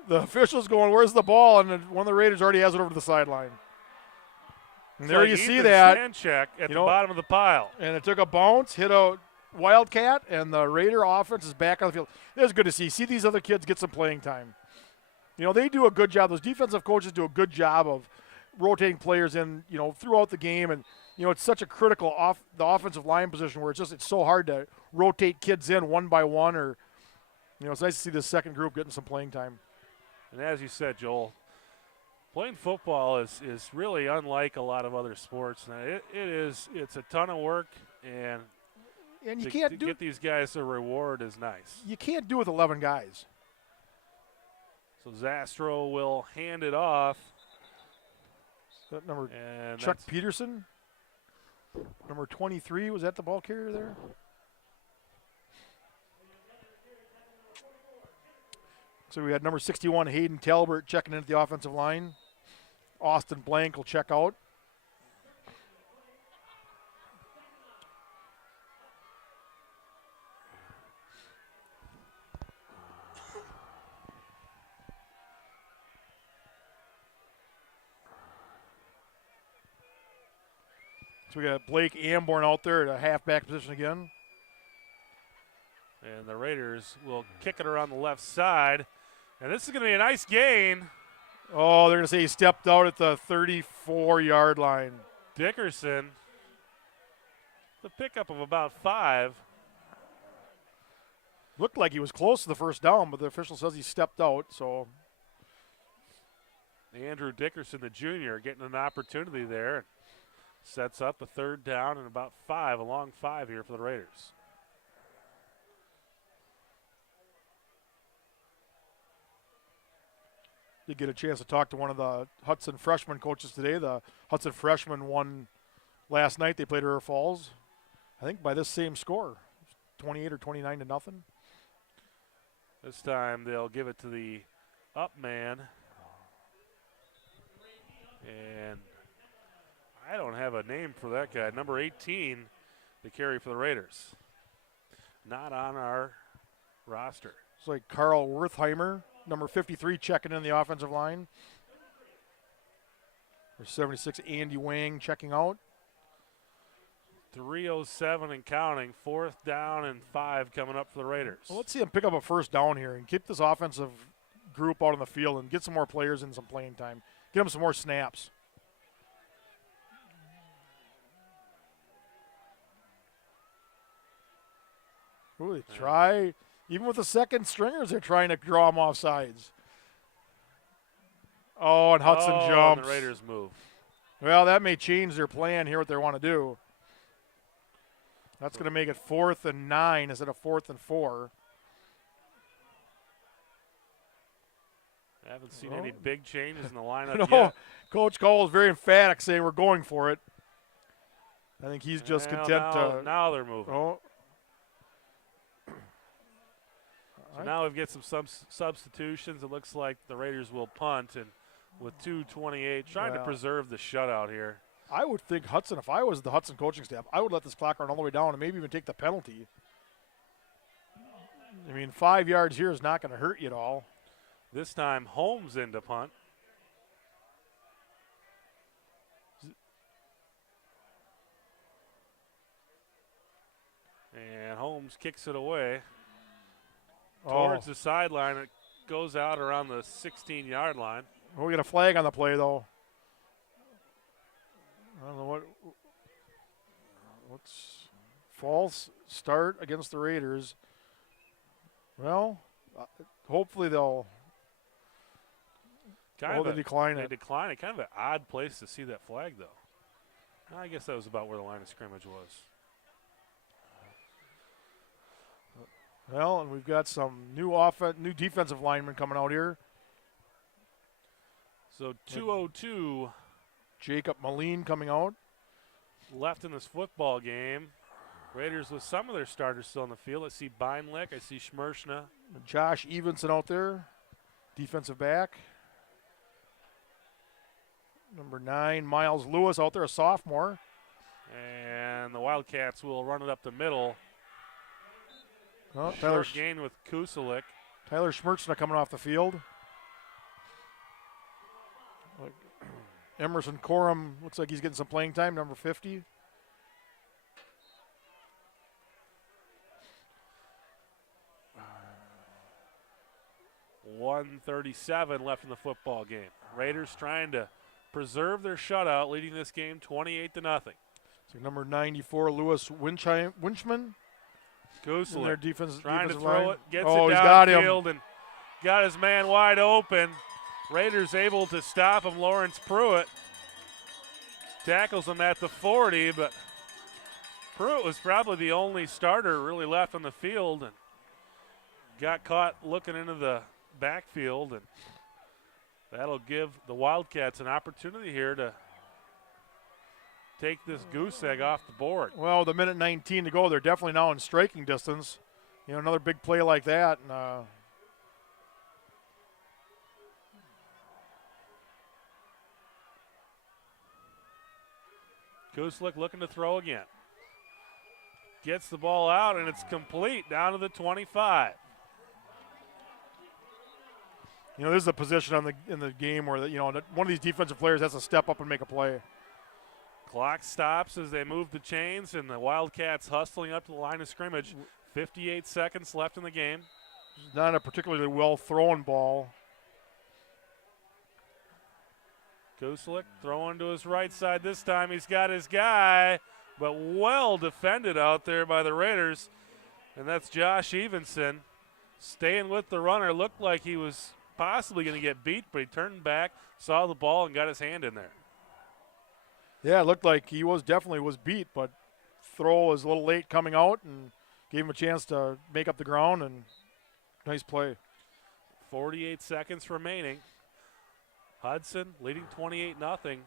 The official's going, where's the ball? And one of the Raiders already has it over to the sideline. And there you see that. Check at the bottom of the pile. And it took a bounce, hit a Wildcat, and the Raider offense is back on the field. It's good to see. See these other kids get some playing time. They do a good job. Those defensive coaches do a good job of rotating players in, throughout the game. And, it's such a critical the offensive line position where it's so hard to rotate kids in one by one. Or, it's nice to see this second group getting some playing time. And as you said, Joel, playing football is really unlike a lot of other sports. And it's a ton of work, and you to get these guys a reward is nice. You can't do it with 11 guys. So Zastro will hand it off. Is that number Chuck Peterson? Number 23, was that the ball carrier there? So we had number 61, Hayden Talbert, checking in at the offensive line. Austin Blank will check out. So we got Blake Amborn out there at a halfback position again. And the Raiders will kick it around the left side. And this is going to be a nice gain. Oh, they're going to say he stepped out at the 34-yard line. Dickerson, the pickup of about 5. Looked like he was close to the first down, but the official says he stepped out. So Andrew Dickerson, the junior, getting an opportunity there. Sets up a third down and about 5, a long 5 here for the Raiders. Did get a chance to talk to one of the Hudson freshman coaches today. The Hudson freshman won last night. They played River Falls, I think by this same score, 28 or 29 to nothing. This time they'll give it to the up man. And I don't have a name for that guy. Number 18, the carry for the Raiders. Not on our roster. It's like Carl Wertheimer, number 53, checking in the offensive line. Number 76, Andy Wang checking out. 3:07 and counting. 4th down and 5 coming up for the Raiders. Well, let's see him pick up a first down here and keep this offensive group out on the field and get some more players in some playing time. Get them some more snaps. Ooh, they try, even with the second stringers, they're trying to draw them off sides. Oh, and Hudson jumps. And the Raiders move. Well, that may change their plan here, what they want to do. That's going to make it 4th and 9 instead of 4th and 4. I haven't seen any big changes in the lineup no, yet. Coach Cole is very emphatic, saying we're going for it. I think he's just content to. Now they're moving. Oh. So now we've got some substitutions. It looks like the Raiders will punt, and with 2:28, trying to preserve the shutout here. I would think Hudson, if I was the Hudson coaching staff, I would let this clock run all the way down and maybe even take the penalty. I mean, 5 yards here is not going to hurt you at all. This time, Holmes into punt. And Holmes kicks it away towards the sideline. It goes out around the 16-yard line. Well, we got a flag on the play, though. I don't know what's false start against the Raiders. Well, hopefully they'll decline They it. decline it. Kind of an odd place to see that flag, though. I guess that was about where the line of scrimmage was. Well, and we've got some new defensive linemen coming out here. So 2:02 Jacob Moline coming out. left in this football game. Raiders with some of their starters still on the field. I see Beinlick. I see Schmershna. Josh Evenson out there, defensive back. Number 9, Miles Lewis out there, a sophomore. And the Wildcats will run it up the middle. Oh, Short gain with Kuselik. Tyler Schmertzna coming off the field. Emerson Corum looks like he's getting some playing time, number 50. .137 left in the football game. Raiders trying to preserve their shutout, leading this game 28-0. So number 94, Lewis Winchman. Kuselik Their defense trying to defensive throw line. it, gets Oh, it he's got him. downfield and got his man wide open. Raiders able to stop him. Lawrence Pruitt tackles him at the 40, but Pruitt was probably the only starter really left on the field and got caught looking into the backfield, and that'll give the Wildcats an opportunity here to take this goose egg off the board. Well, with a minute 19 to go, they're definitely now in striking distance. You know, another big play like that. And, Kuselik looking to throw again. Gets the ball out, and it's complete down to the 25. you know, this is a position in the game where one of these defensive players has to step up and make a play. Clock stops as they move the chains, and the Wildcats hustling up to the line of scrimmage. 58 seconds left in the game. Not a particularly well thrown ball. Kuselik throwing to his right side this time. He's got his guy, but well defended out there by the Raiders. And that's Josh Evenson staying with the runner. Looked like he was possibly going to get beat, but he turned back, saw the ball, and got his hand in there. Yeah, it looked like he definitely was beat, but throw was a little late coming out and gave him a chance to make up the ground, and nice play. 48 seconds remaining. Hudson leading 28-0.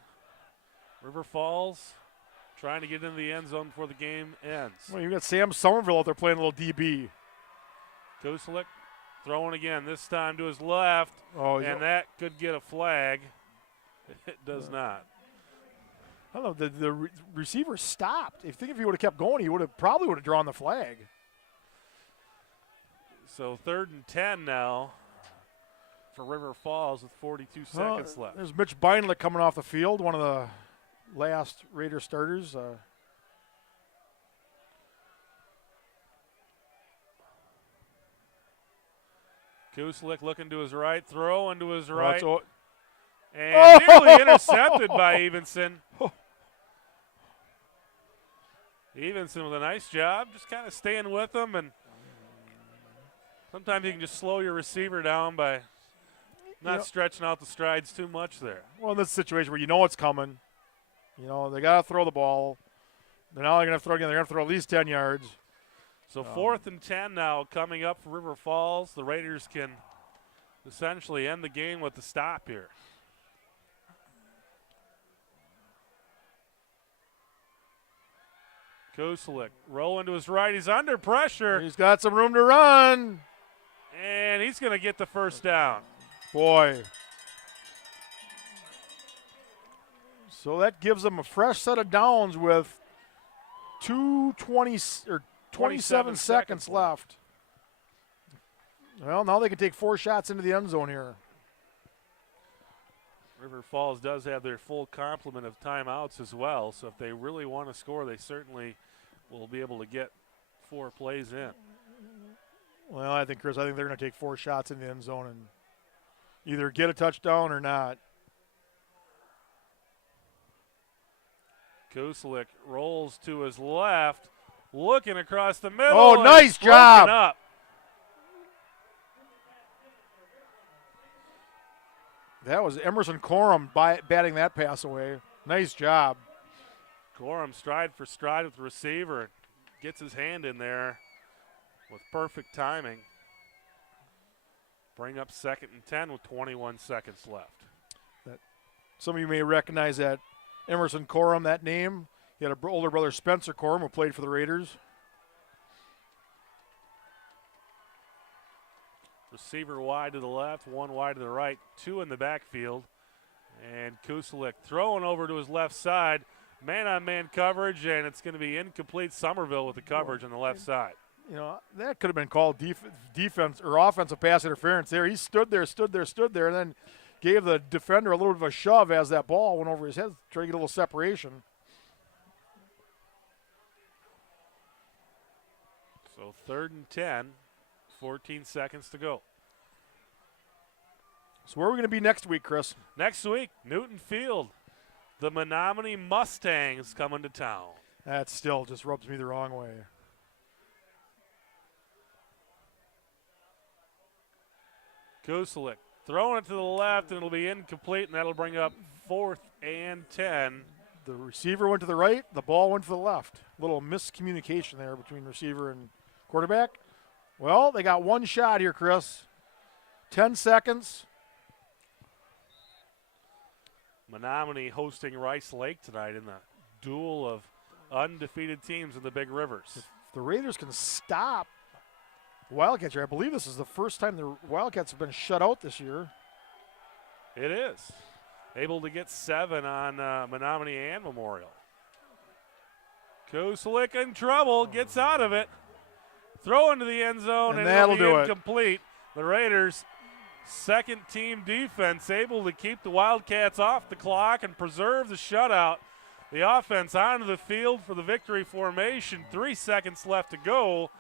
River Falls trying to get into the end zone before the game ends. Well, you got Sam Somerville out there playing a little DB. Kuselik throwing again, this time to his left, and that could get a flag. It does not. I don't know, the receiver stopped. If he would have kept going, he probably would have drawn the flag. So 3rd and 10 now for River Falls with 42 seconds left. There's Mitch Beinlick coming off the field, one of the last Raider starters. Kuselik looking to his right, throw into his right, and nearly intercepted by Evenson. Evenson with a nice job, just kind of staying with him, and sometimes you can just slow your receiver down by not stretching out the strides too much there. Well, in this situation where you know it's coming, they got to throw the ball. They're not going to throw again. They're going to throw at least 10 yards. So 4th and 10 now coming up for River Falls. The Raiders can essentially end the game with the stop here. Kuselik rolling to his right. He's under pressure. He's got some room to run. And he's going to get the first down. Boy. So that gives them a fresh set of downs with 27 seconds left. Well, now they can take 4 shots into the end zone here. River Falls does have their full complement of timeouts as well, so if they really want to score, they certainly will be able to get 4 plays in. Well, I think they're going to take 4 shots in the end zone and either get a touchdown or not. Kuslik rolls to his left, looking across the middle. Oh, nice job. Up. That was Emerson Corum batting that pass away. Nice job. Corum stride for stride with the receiver. Gets his hand in there with perfect timing. Bring up 2nd and 10 with 21 seconds left. Some of you may recognize that Emerson Corum, that name. He had an older brother, Spencer Corum, who played for the Raiders. Receiver wide to the left, one wide to the right, two in the backfield. And Kuslik throwing over to his left side. Man-on-man coverage, and it's going to be incomplete. Somerville with the coverage on the left side. You know, that could have been called defense or offensive pass interference there. He stood there, and then gave the defender a little bit of a shove as that ball went over his head, trying to get a little separation. So 3rd and 10, 14 seconds to go. So where are we going to be next week, Chris? Next week, Newton Field. The Menominee Mustangs coming to town. That still just rubs me the wrong way. Kuslik throwing it to the left, and it'll be incomplete, and that'll bring up 4th and 10. The receiver went to the right, the ball went to the left. A little miscommunication there between receiver and quarterback. Well, they got one shot here, Chris. 10 seconds. Menominee hosting Rice Lake tonight in the duel of undefeated teams in the Big Rivers. If the Raiders can stop Wildcats here, I believe this is the first time the Wildcats have been shut out this year. It is. Able to get 7 on Menominee and Memorial. Kuslik in trouble, gets out of it. Throw into the end zone, and that'll it'll be do incomplete. The Raiders' second-team defense able to keep the Wildcats off the clock and preserve the shutout. The offense onto the field for the victory formation. 3 seconds left to go,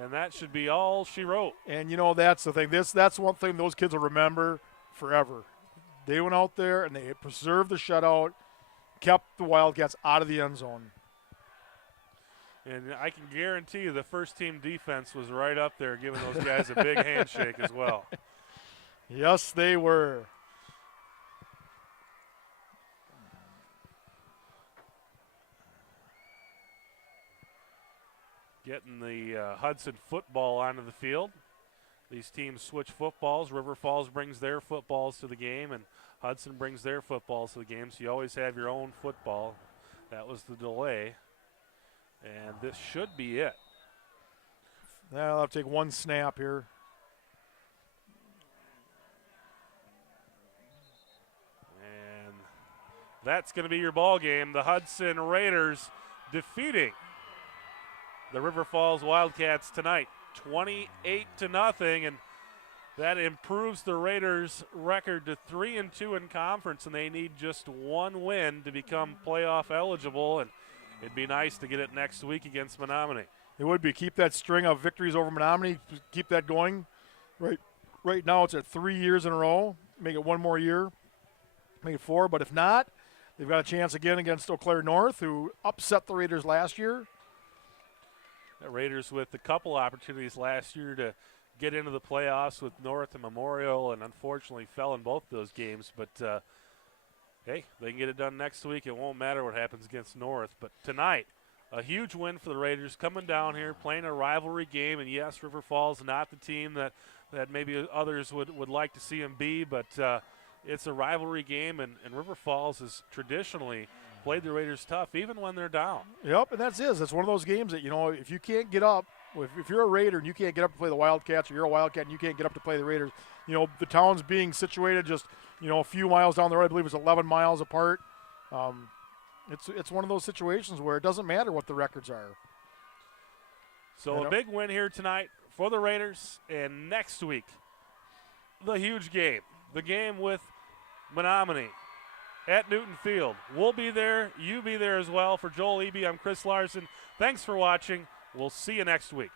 and that should be all she wrote. And, you know, that's the thing. That's one thing those kids will remember forever. They went out there and they preserved the shutout, kept the Wildcats out of the end zone. And I can guarantee you the first-team defense was right up there giving those guys a big handshake as well. Yes, they were. Getting the Hudson football onto the field. These teams switch footballs. River Falls brings their footballs to the game, and Hudson brings their footballs to the game. So you always have your own football. That was the delay. And this should be it. Now I'll have to take one snap here. And that's going to be your ball game. The Hudson Raiders defeating the River Falls Wildcats tonight, 28-0, and that improves the Raiders' record to 3-2 in conference, and they need just one win to become playoff eligible, and it'd be nice to get it next week against Menominee. It would be. Keep that string of victories over Menominee. Keep that going. Right now it's at 3 years in a row. Make it one more year. Make it 4. But if not, they've got a chance again against Eau Claire North, who upset the Raiders last year. The Raiders with a couple opportunities last year to get into the playoffs with North and Memorial, and unfortunately fell in both those games. But, hey, they can get it done next week. It won't matter what happens against North. But tonight, a huge win for the Raiders coming down here, playing a rivalry game. And, yes, River Falls not the team that maybe others would like to see them be, but it's a rivalry game, and River Falls has traditionally played the Raiders tough, even when they're down. Yep, and that's it. It's one of those games that, you know, if you can't get up, if you're a Raider and you can't get up to play the Wildcats, or you're a Wildcat and you can't get up to play the Raiders, you know, the towns being situated just, you know, a few miles down the road, I believe it's 11 miles apart. It's one of those situations where it doesn't matter what the records are. So a big win here tonight for the Raiders, and next week, the huge game, the game with Menominee at Newton Field. We'll be there. You be there as well. For Joel Eby, I'm Chris Larson. Thanks for watching. We'll see you next week.